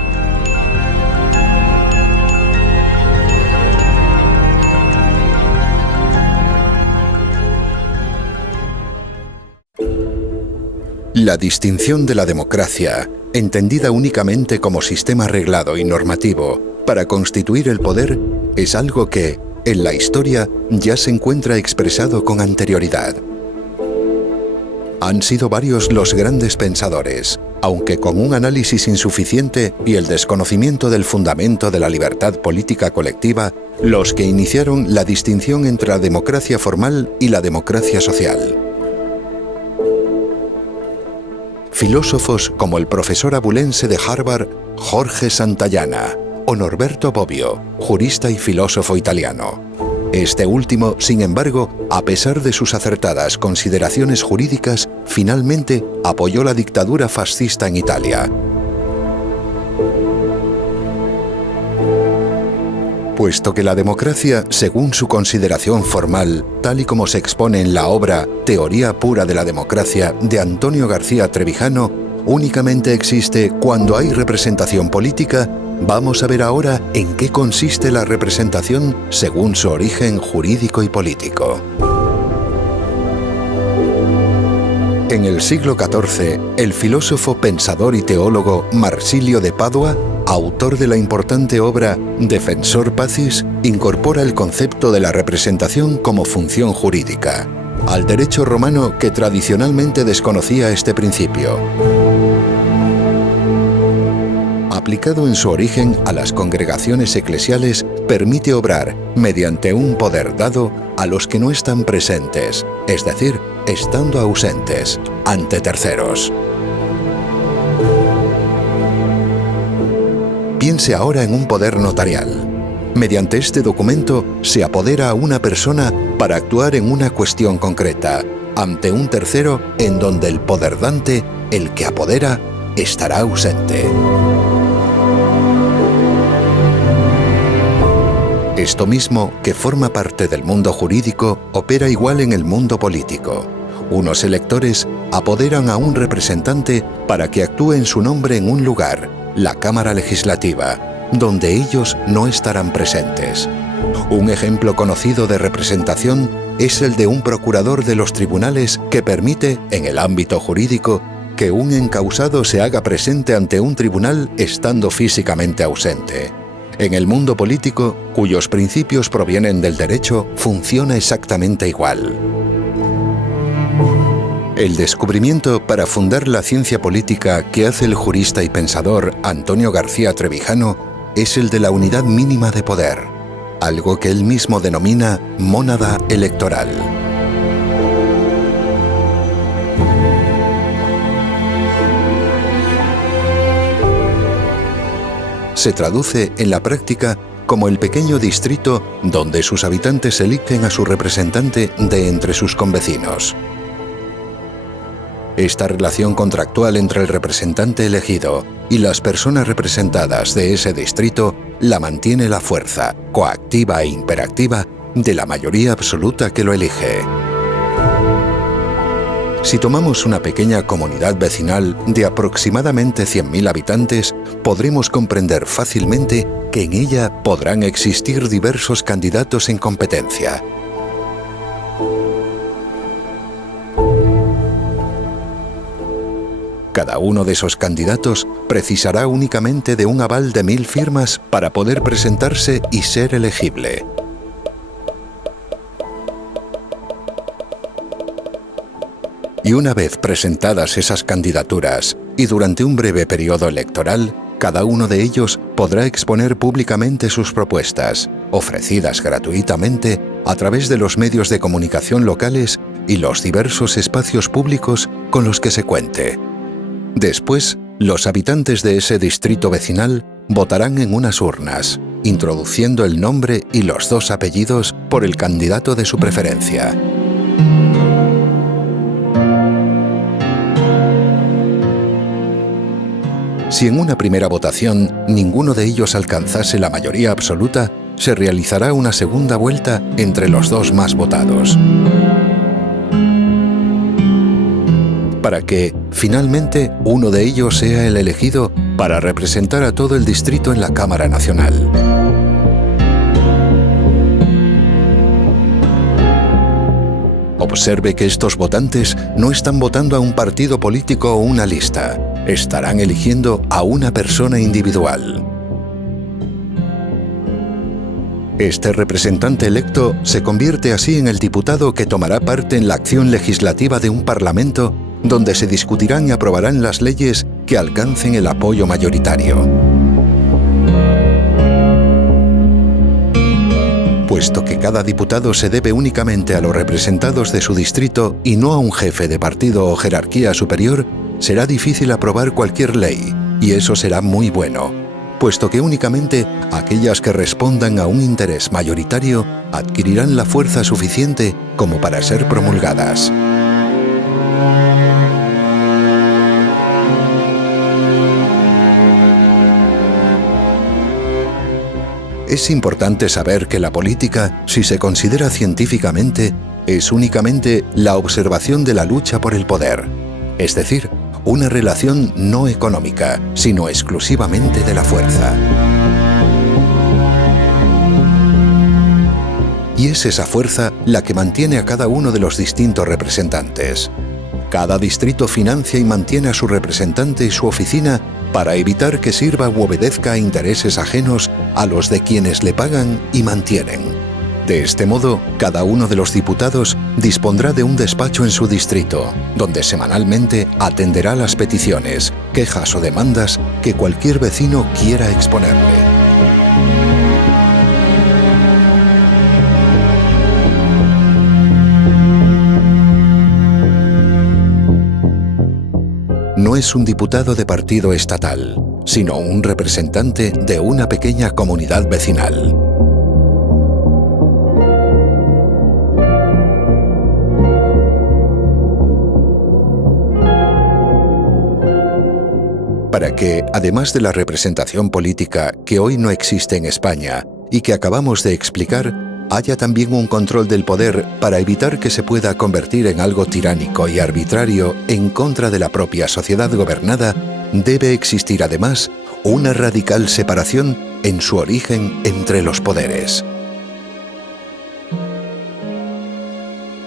La distinción de la democracia, entendida únicamente como sistema reglado y normativo para constituir el poder, es algo que, en la historia, ya se encuentra expresado con anterioridad. Han sido varios los grandes pensadores, aunque con un análisis insuficiente y el desconocimiento del fundamento de la libertad política colectiva, los que iniciaron la distinción entre la democracia formal y la democracia social. Filósofos como el profesor abulense de Harvard, Jorge Santayana, o Norberto Bobbio, jurista y filósofo italiano. Este último, sin embargo, a pesar de sus acertadas consideraciones jurídicas, finalmente apoyó la dictadura fascista en Italia. Puesto que la democracia, según su consideración formal, tal y como se expone en la obra Teoría pura de la democracia de Antonio García Trevijano, únicamente existe cuando hay representación política, vamos a ver ahora en qué consiste la representación según su origen jurídico y político. En el siglo XIV, el filósofo, pensador y teólogo Marsilio de Padua, autor de la importante obra Defensor Pacis, incorpora el concepto de la representación como función jurídica, al derecho romano que tradicionalmente desconocía este principio. Aplicado en su origen a las congregaciones eclesiales, permite obrar mediante un poder dado a los que no están presentes, es decir, estando ausentes, ante terceros. Piense ahora en un poder notarial. Mediante este documento se apodera a una persona para actuar en una cuestión concreta, ante un tercero en donde el poderdante, el que apodera, estará ausente. Esto mismo, que forma parte del mundo jurídico, opera igual en el mundo político. Unos electores apoderan a un representante para que actúe en su nombre en un lugar, la Cámara Legislativa, donde ellos no estarán presentes. Un ejemplo conocido de representación es el de un procurador de los tribunales que permite, en el ámbito jurídico, que un encausado se haga presente ante un tribunal estando físicamente ausente. En el mundo político, cuyos principios provienen del derecho, funciona exactamente igual. El descubrimiento para fundar la ciencia política que hace el jurista y pensador Antonio García Trevijano es el de la unidad mínima de poder, algo que él mismo denomina mónada electoral. Se traduce en la práctica como el pequeño distrito donde sus habitantes eligen a su representante de entre sus convecinos. Esta relación contractual entre el representante elegido y las personas representadas de ese distrito la mantiene la fuerza, coactiva e imperactiva, de la mayoría absoluta que lo elige. Si tomamos una pequeña comunidad vecinal de aproximadamente 100.000 habitantes, podremos comprender fácilmente que en ella podrán existir diversos candidatos en competencia. Cada cada uno de esos candidatos precisará únicamente de un aval de 1000 firmas para poder presentarse y ser elegible. Y una vez presentadas esas candidaturas, y durante un breve periodo electoral, cada uno de ellos podrá exponer públicamente sus propuestas, ofrecidas gratuitamente a través de los medios de comunicación locales y los diversos espacios públicos con los que se cuente. Después, los habitantes de ese distrito vecinal votarán en unas urnas, introduciendo el nombre y los 2 apellidos por el candidato de su preferencia. Si en una primera votación ninguno de ellos alcanzase la mayoría absoluta, se realizará una segunda vuelta entre los 2 más votados, para que, finalmente, uno de ellos sea el elegido para representar a todo el distrito en la Cámara Nacional. Observe que estos votantes no están votando a un partido político o una lista. Estarán eligiendo a una persona individual. Este representante electo se convierte así en el diputado que tomará parte en la acción legislativa de un parlamento donde se discutirán y aprobarán las leyes que alcancen el apoyo mayoritario. Puesto que cada diputado se debe únicamente a los representados de su distrito y no a un jefe de partido o jerarquía superior, será difícil aprobar cualquier ley, y eso será muy bueno, puesto que únicamente aquellas que respondan a un interés mayoritario adquirirán la fuerza suficiente como para ser promulgadas. Es importante saber que la política, si se considera científicamente, es únicamente la observación de la lucha por el poder, es decir, una relación no económica, sino exclusivamente de la fuerza. Y es esa fuerza la que mantiene a cada uno de los distintos representantes. Cada distrito financia y mantiene a su representante y su oficina para evitar que sirva u obedezca a intereses ajenos a los de quienes le pagan y mantienen. De este modo, cada uno de los diputados dispondrá de un despacho en su distrito, donde semanalmente atenderá las peticiones, quejas o demandas que cualquier vecino quiera exponerle. No es un diputado de partido estatal, sino un representante de una pequeña comunidad vecinal. Para que, además de la representación política que hoy no existe en España y que acabamos de explicar, haya también un control del poder para evitar que se pueda convertir en algo tiránico y arbitrario en contra de la propia sociedad gobernada, debe existir además una radical separación en su origen entre los poderes.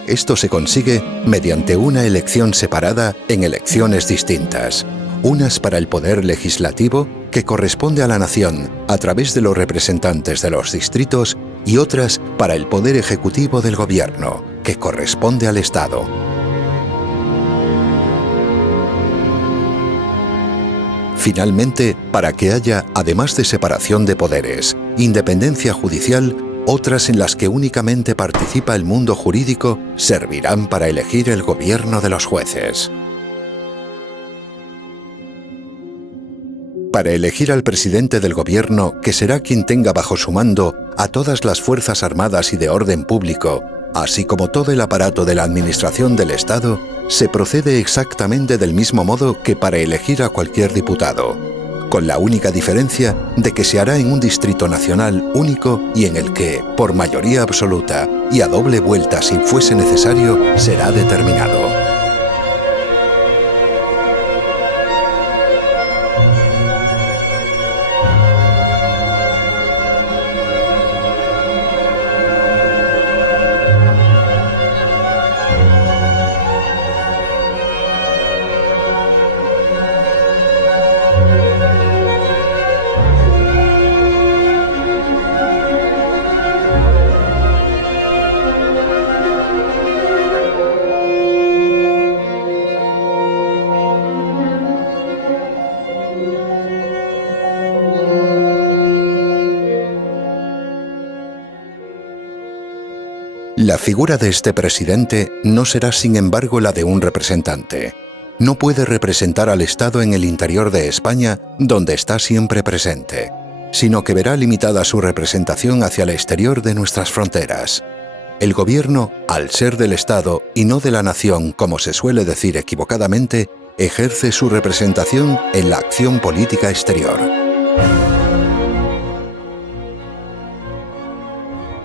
Esto se consigue mediante una elección separada en elecciones distintas. Unas para el poder legislativo, que corresponde a la nación a través de los representantes de los distritos, y otras para el poder ejecutivo del gobierno, que corresponde al Estado. Finalmente, para que haya, además de separación de poderes, independencia judicial, otras en las que únicamente participa el mundo jurídico servirán para elegir el gobierno de los jueces. Para elegir al presidente del gobierno, que será quien tenga bajo su mando a todas las fuerzas armadas y de orden público, así como todo el aparato de la administración del Estado, se procede exactamente del mismo modo que para elegir a cualquier diputado, con la única diferencia de que se hará en un distrito nacional único y en el que, por mayoría absoluta y a doble vuelta si fuese necesario, será determinado. La figura de este presidente no será, sin embargo, la de un representante. No puede representar al Estado en el interior de España, donde está siempre presente, sino que verá limitada su representación hacia el exterior de nuestras fronteras. El gobierno, al ser del Estado y no de la nación, como se suele decir equivocadamente, ejerce su representación en la acción política exterior.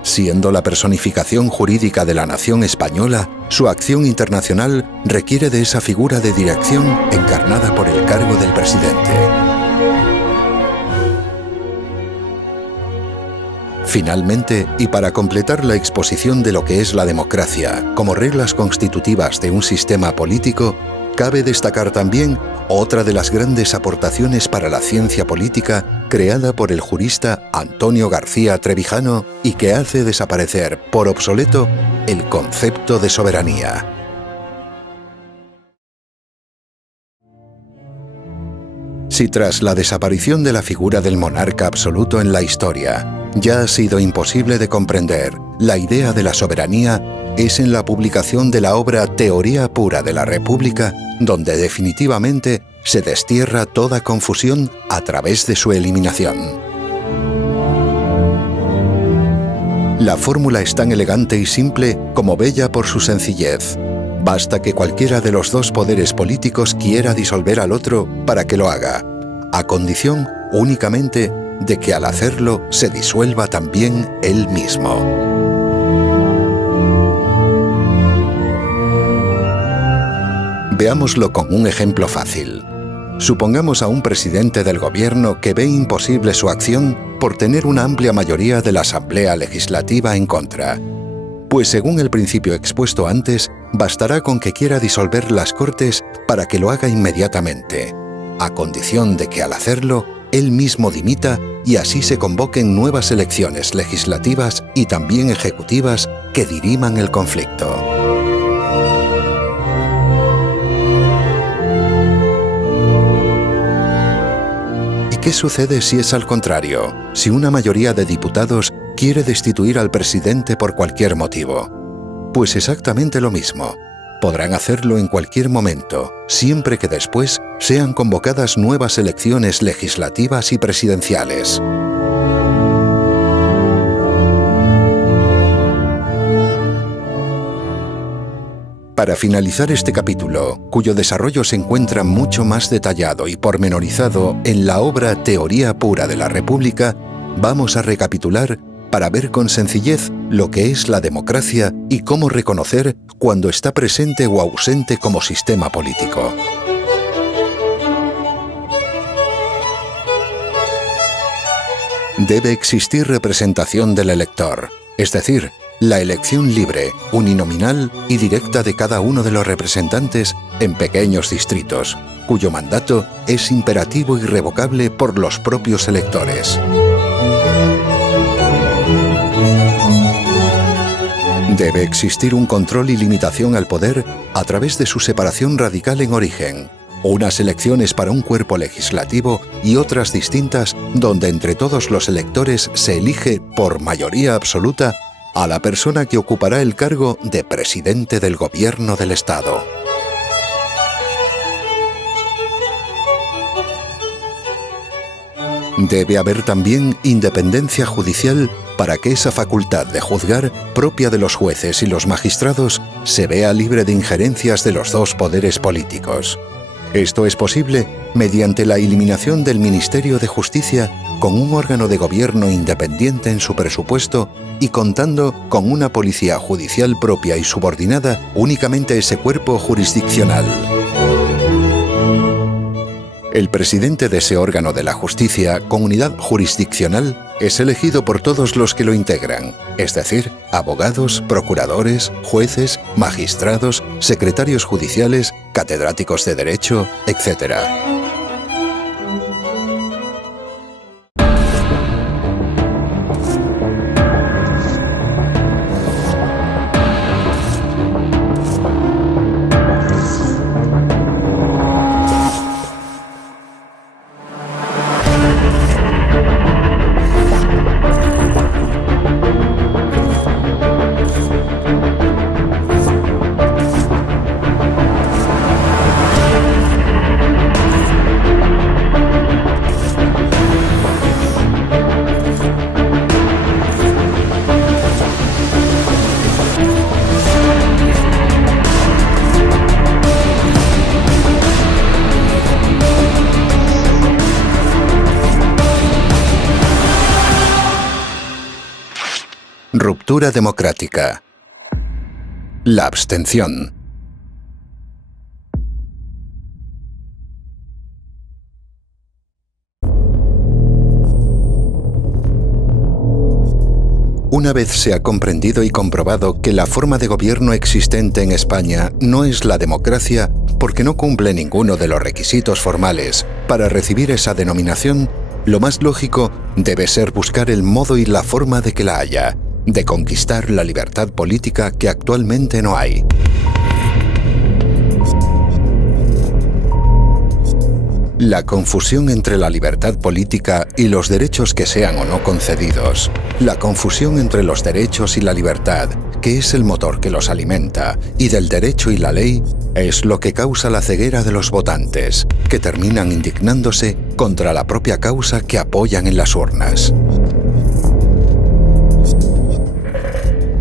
Siendo la personificación jurídica de la nación española, su acción internacional requiere de esa figura de dirección encarnada por el cargo del presidente. Finalmente, y para completar la exposición de lo que es la democracia como reglas constitutivas de un sistema político, cabe destacar también otra de las grandes aportaciones para la ciencia política creada por el jurista Antonio García Trevijano y que hace desaparecer por obsoleto el concepto de soberanía. Si tras la desaparición de la figura del monarca absoluto en la historia ya ha sido imposible de comprender la idea de la soberanía, es en la publicación de la obra Teoría pura de la República donde definitivamente se destierra toda confusión a través de su eliminación. La fórmula es tan elegante y simple como bella por su sencillez. Basta que cualquiera de los dos poderes políticos quiera disolver al otro para que lo haga, a condición únicamente de que al hacerlo se disuelva también él mismo. Veámoslo con un ejemplo fácil. Supongamos a un presidente del gobierno que ve imposible su acción por tener una amplia mayoría de la Asamblea Legislativa en contra. Pues según el principio expuesto antes, bastará con que quiera disolver las Cortes para que lo haga inmediatamente, a condición de que al hacerlo, él mismo dimita y así se convoquen nuevas elecciones legislativas y también ejecutivas que diriman el conflicto. ¿Qué sucede si es al contrario? Si una mayoría de diputados quiere destituir al presidente por cualquier motivo. Pues exactamente lo mismo. Podrán hacerlo en cualquier momento, siempre que después sean convocadas nuevas elecciones legislativas y presidenciales. Para finalizar este capítulo, cuyo desarrollo se encuentra mucho más detallado y pormenorizado en la obra Teoría pura de la República, vamos a recapitular para ver con sencillez lo que es la democracia y cómo reconocer cuando está presente o ausente como sistema político. Debe existir representación del elector, es decir, la elección libre, uninominal y directa de cada uno de los representantes en pequeños distritos, cuyo mandato es imperativo y irrevocable por los propios electores. Debe existir un control y limitación al poder a través de su separación radical en origen, unas elecciones para un cuerpo legislativo y otras distintas donde entre todos los electores se elige por mayoría absoluta a la persona que ocupará el cargo de presidente del gobierno del Estado. Debe haber también independencia judicial para que esa facultad de juzgar, propia de los jueces y los magistrados, se vea libre de injerencias de los dos poderes políticos. Esto es posible mediante la eliminación del Ministerio de Justicia con un órgano de gobierno independiente en su presupuesto y contando con una policía judicial propia y subordinada únicamente a ese cuerpo jurisdiccional. El presidente de ese órgano de la justicia con unidad jurisdiccional es elegido por todos los que lo integran, es decir, abogados, procuradores, jueces, magistrados, secretarios judiciales, catedráticos de Derecho, etc. Ruptura democrática. La abstención. Una vez se ha comprendido y comprobado que la forma de gobierno existente en España no es la democracia porque no cumple ninguno de los requisitos formales para recibir esa denominación, lo más lógico debe ser buscar el modo y la forma de que la haya, de conquistar la libertad política que actualmente no hay. La confusión entre la libertad política y los derechos que sean o no concedidos, la confusión entre los derechos y la libertad, que es el motor que los alimenta, y del derecho y la ley, es lo que causa la ceguera de los votantes, que terminan indignándose contra la propia causa que apoyan en las urnas.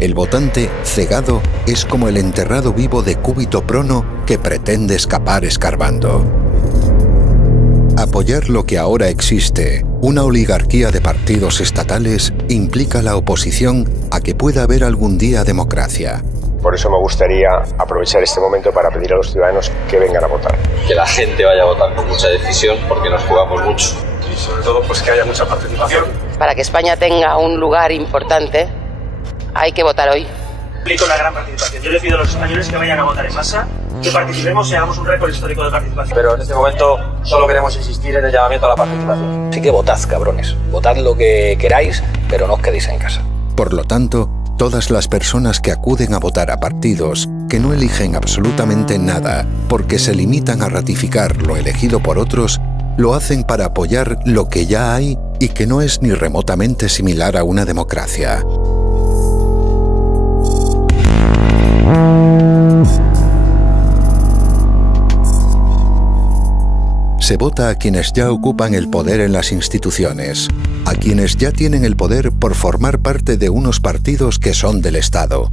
El votante cegado es como el enterrado vivo de Cúbito Prono que pretende escapar escarbando. Apoyar lo que ahora existe, una oligarquía de partidos estatales, implica la oposición a que pueda haber algún día democracia. Por eso me gustaría aprovechar este momento para pedir a los ciudadanos que vengan a votar. Que la gente vaya a votar con mucha decisión porque nos jugamos mucho. Y sobre todo pues que haya mucha participación. Para que España tenga un lugar importante, hay que votar hoy. Implica una gran participación. Yo le pido a los españoles que vayan a votar en masa, que participemos y hagamos un récord histórico de participación. Pero en este momento solo queremos insistir en el llamamiento a la participación. Así que votad, cabrones. Votad lo que queráis, pero no os quedéis en casa. Por lo tanto, todas las personas que acuden a votar a partidos que no eligen absolutamente nada porque se limitan a ratificar lo elegido por otros, lo hacen para apoyar lo que ya hay y que no es ni remotamente similar a una democracia. Se vota a quienes ya ocupan el poder en las instituciones, a quienes ya tienen el poder por formar parte de unos partidos que son del Estado.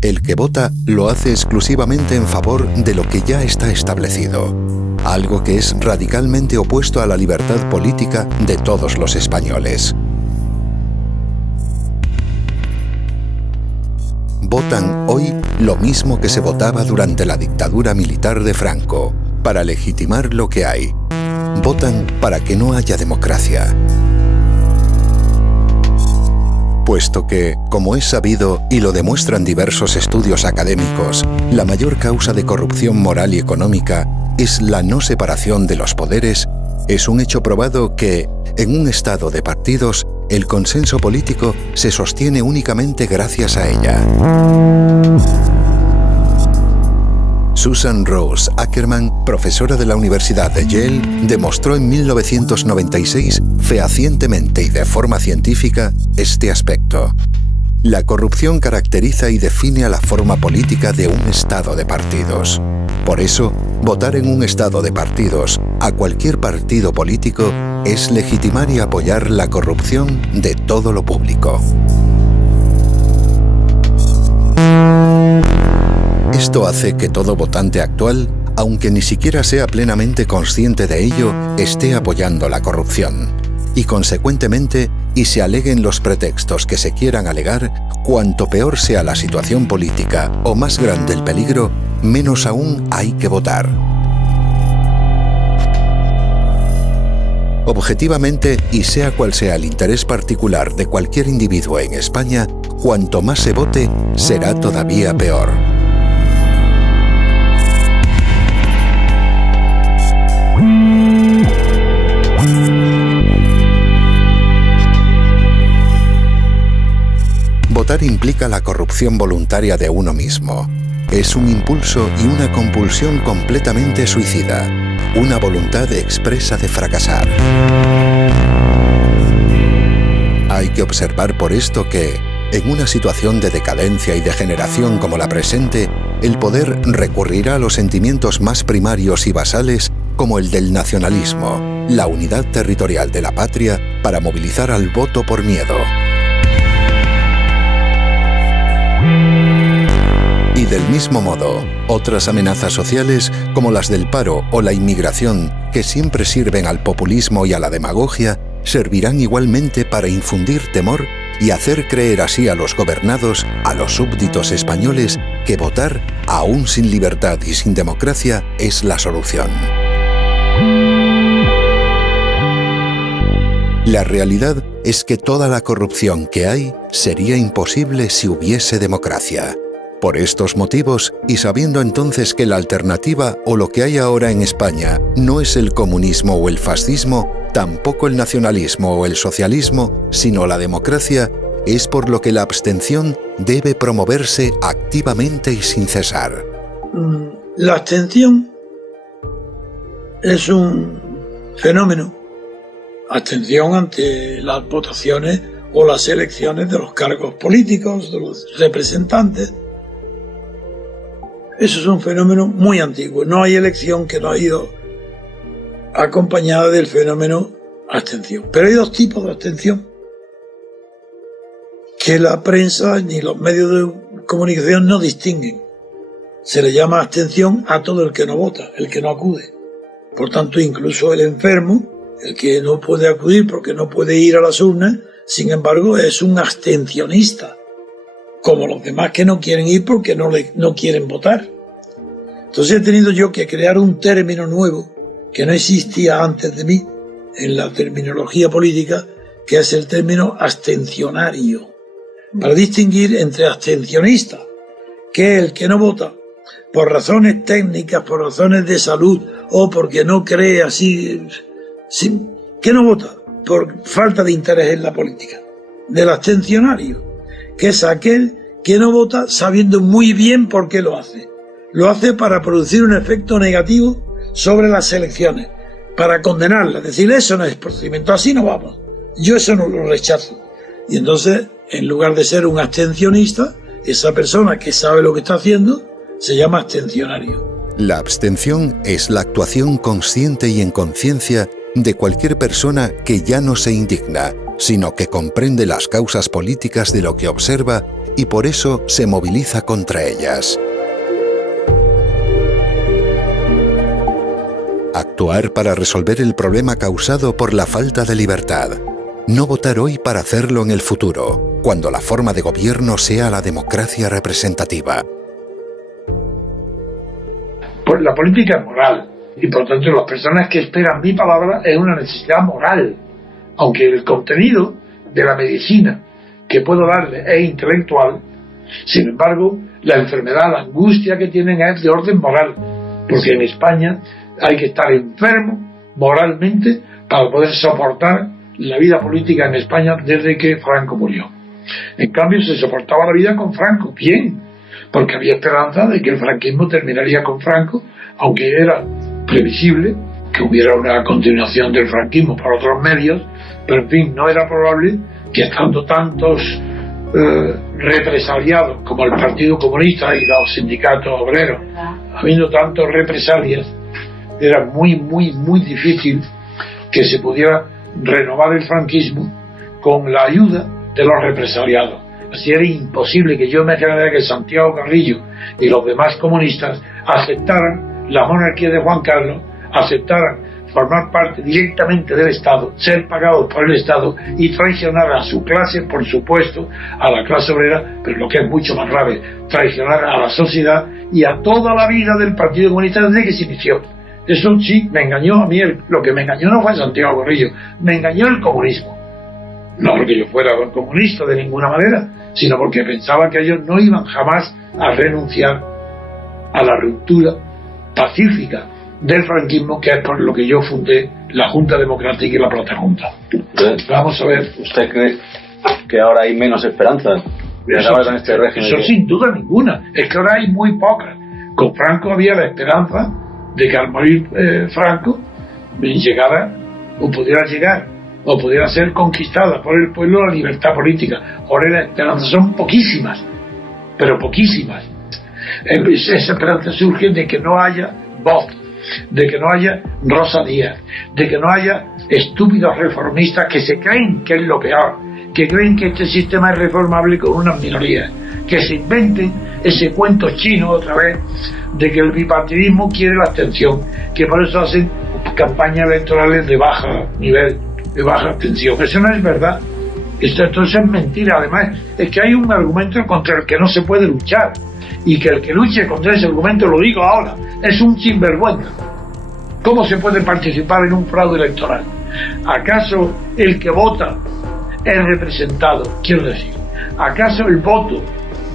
El que vota lo hace exclusivamente en favor de lo que ya está establecido, algo que es radicalmente opuesto a la libertad política de todos los españoles. Votan hoy lo mismo que se votaba durante la dictadura militar de Franco, para legitimar lo que hay. Votan para que no haya democracia. Puesto que, como es sabido y lo demuestran diversos estudios académicos, la mayor causa de corrupción moral y económica es la no separación de los poderes, es un hecho probado que, en un estado de partidos, el consenso político se sostiene únicamente gracias a ella. Susan Rose Ackerman, profesora de la Universidad de Yale, demostró en 1996 fehacientemente y de forma científica este aspecto. La corrupción caracteriza y define a la forma política de un estado de partidos. Por eso, votar en un estado de partidos a cualquier partido político es legitimar y apoyar la corrupción de todo lo público. Esto hace que todo votante actual, aunque ni siquiera sea plenamente consciente de ello, esté apoyando la corrupción. Y consecuentemente, y se aleguen los pretextos que se quieran alegar, cuanto peor sea la situación política o más grande el peligro, menos aún hay que votar. Objetivamente, y sea cual sea el interés particular de cualquier individuo en España, cuanto más se vote, será todavía peor. Votar implica la corrupción voluntaria de uno mismo. Es un impulso y una compulsión completamente suicida, una voluntad expresa de fracasar. Hay que observar por esto que, en una situación de decadencia y degeneración como la presente, el poder recurrirá a los sentimientos más primarios y basales como el del nacionalismo, la unidad territorial de la patria, para movilizar al voto por miedo. Y del mismo modo, otras amenazas sociales, como las del paro o la inmigración, que siempre sirven al populismo y a la demagogia, servirán igualmente para infundir temor y hacer creer así a los gobernados, a los súbditos españoles, que votar, aún sin libertad y sin democracia, es la solución. La realidad es que toda la corrupción que hay sería imposible si hubiese democracia. Por estos motivos, y sabiendo entonces que la alternativa o lo que hay ahora en España no es el comunismo o el fascismo, tampoco el nacionalismo o el socialismo, sino la democracia, es por lo que la abstención debe promoverse activamente y sin cesar. La abstención es un fenómeno. Abstención ante las votaciones o las elecciones de los cargos políticos, de los representantes. Eso es un fenómeno muy antiguo. No hay elección que no ha ido acompañada del fenómeno abstención. Pero hay dos tipos de abstención que la prensa ni los medios de comunicación no distinguen. Se le llama abstención a todo el que no vota, el que no acude. Por tanto, incluso el enfermo, el que no puede acudir porque no puede ir a las urnas, sin embargo, es un abstencionista, como los demás que no quieren ir porque no quieren votar. Entonces he tenido yo que crear un término nuevo que no existía antes de mí en la terminología política, que es el término abstencionario, para distinguir entre abstencionista, que es el que no vota por razones técnicas, por razones de salud o porque no cree así, que no vota por falta de interés en la política, del abstencionario, que es aquel que no vota sabiendo muy bien por qué lo hace. Lo hace para producir un efecto negativo sobre las elecciones, para condenarlas, decir, eso no es procedimiento, así no vamos, yo eso no lo rechazo. Y entonces, en lugar de ser un abstencionista, esa persona que sabe lo que está haciendo se llama abstencionario. La abstención es la actuación consciente y en conciencia de cualquier persona que ya no se indigna, sino que comprende las causas políticas de lo que observa y por eso se moviliza contra ellas. Actuar para resolver el problema causado por la falta de libertad. No votar hoy para hacerlo en el futuro, cuando la forma de gobierno sea la democracia representativa. Pues la política es moral, y por tanto las personas que esperan mi palabra es una necesidad moral, aunque el contenido de la medicina que puedo darle es intelectual. Sin embargo, la enfermedad, la angustia que tienen es de orden moral, porque en España hay que estar enfermo moralmente para poder soportar la vida política en España desde que Franco murió. En cambio, se soportaba la vida con Franco, bien, porque había esperanza de que el franquismo terminaría con Franco, aunque era previsible que hubiera una continuación del franquismo por otros medios, pero en fin, no era probable que estando tantos represaliados como el Partido Comunista y los sindicatos obreros, habiendo tantos represalias, era muy difícil que se pudiera renovar el franquismo con la ayuda de los represaliados. Así era imposible que yo me imaginara que Santiago Carrillo y los demás comunistas aceptaran la monarquía de Juan Carlos, aceptaran formar parte directamente del Estado, ser pagados por el Estado y traicionar a su clase, por supuesto, a la clase obrera, pero lo que es mucho más grave, traicionar a la sociedad y a toda la vida del Partido Comunista desde que se inició. Eso sí, me engañó a mí, lo que me engañó no fue Santiago Carrillo, me engañó el comunismo. No porque yo fuera comunista de ninguna manera, sino porque pensaba que ellos no iban jamás a renunciar a la ruptura pacífica del franquismo, que es por lo que yo fundé la Junta Democrática y la Plata-Junta. Vamos a ver. ¿Usted cree que ahora hay menos esperanza de acabar con este régimen? Eso sin duda ninguna. Es que ahora hay muy pocas. Con Franco había la esperanza de que al morir Franco llegara o pudiera ser conquistada por el pueblo la libertad política. Ahora las esperanzas son poquísimas, pero poquísimas. Esa esperanza surge de que no haya voz, de que no haya Rosa Díaz, de que no haya estúpidos reformistas que se creen que es lo peor, que creen que este sistema es reformable con unas minorías, que se inventen ese cuento chino otra vez de que el bipartidismo quiere la abstención, que por eso hacen campañas electorales de baja nivel, de baja abstención. Eso no es verdad. Esto es mentira. Además, es que hay un argumento contra el que no se puede luchar, y que el que luche contra ese argumento, lo digo ahora, es un sinvergüenza. ¿Cómo se puede participar en un fraude electoral? ¿Acaso el que vota es representado? Quiero decir, ¿acaso el voto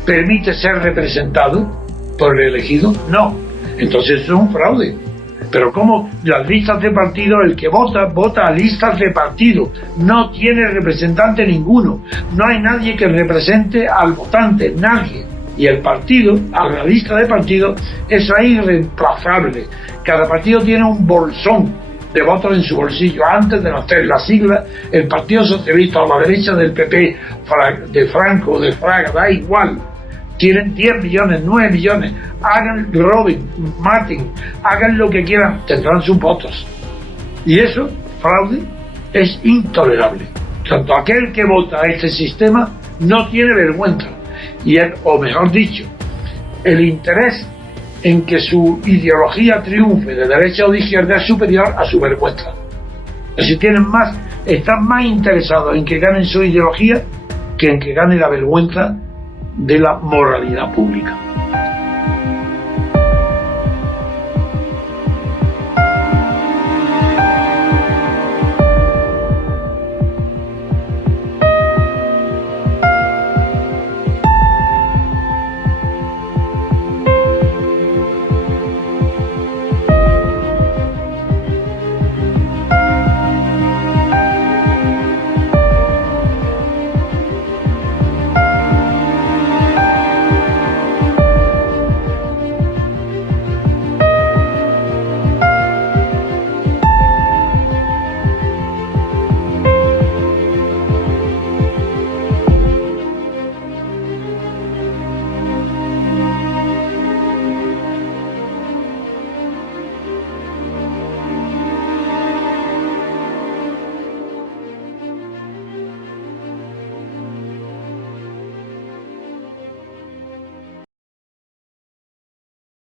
permite ser representado por el elegido? No. Entonces eso es un fraude. Pero como las listas de partido, el que vota a listas de partido, no tiene representante ninguno, no hay nadie que represente al votante, nadie. Y el partido, a la lista de partido, eso es irreemplazable. Cada partido tiene un bolsón de votos en su bolsillo. Antes de nacer la sigla, el Partido Socialista o la derecha del PP, de Franco o de Fraga, da igual, tienen 10 millones, 9 millones, hagan, roben, maten, hagan lo que quieran, tendrán sus votos. Y eso, fraude, es intolerable. Tanto aquel que vota a este sistema no tiene vergüenza, y o mejor dicho, el interés en que su ideología triunfe de derecha o de izquierda es superior a su vergüenza. Si tienen más, están más interesados en que ganen su ideología que en que gane la vergüenza de la moralidad pública.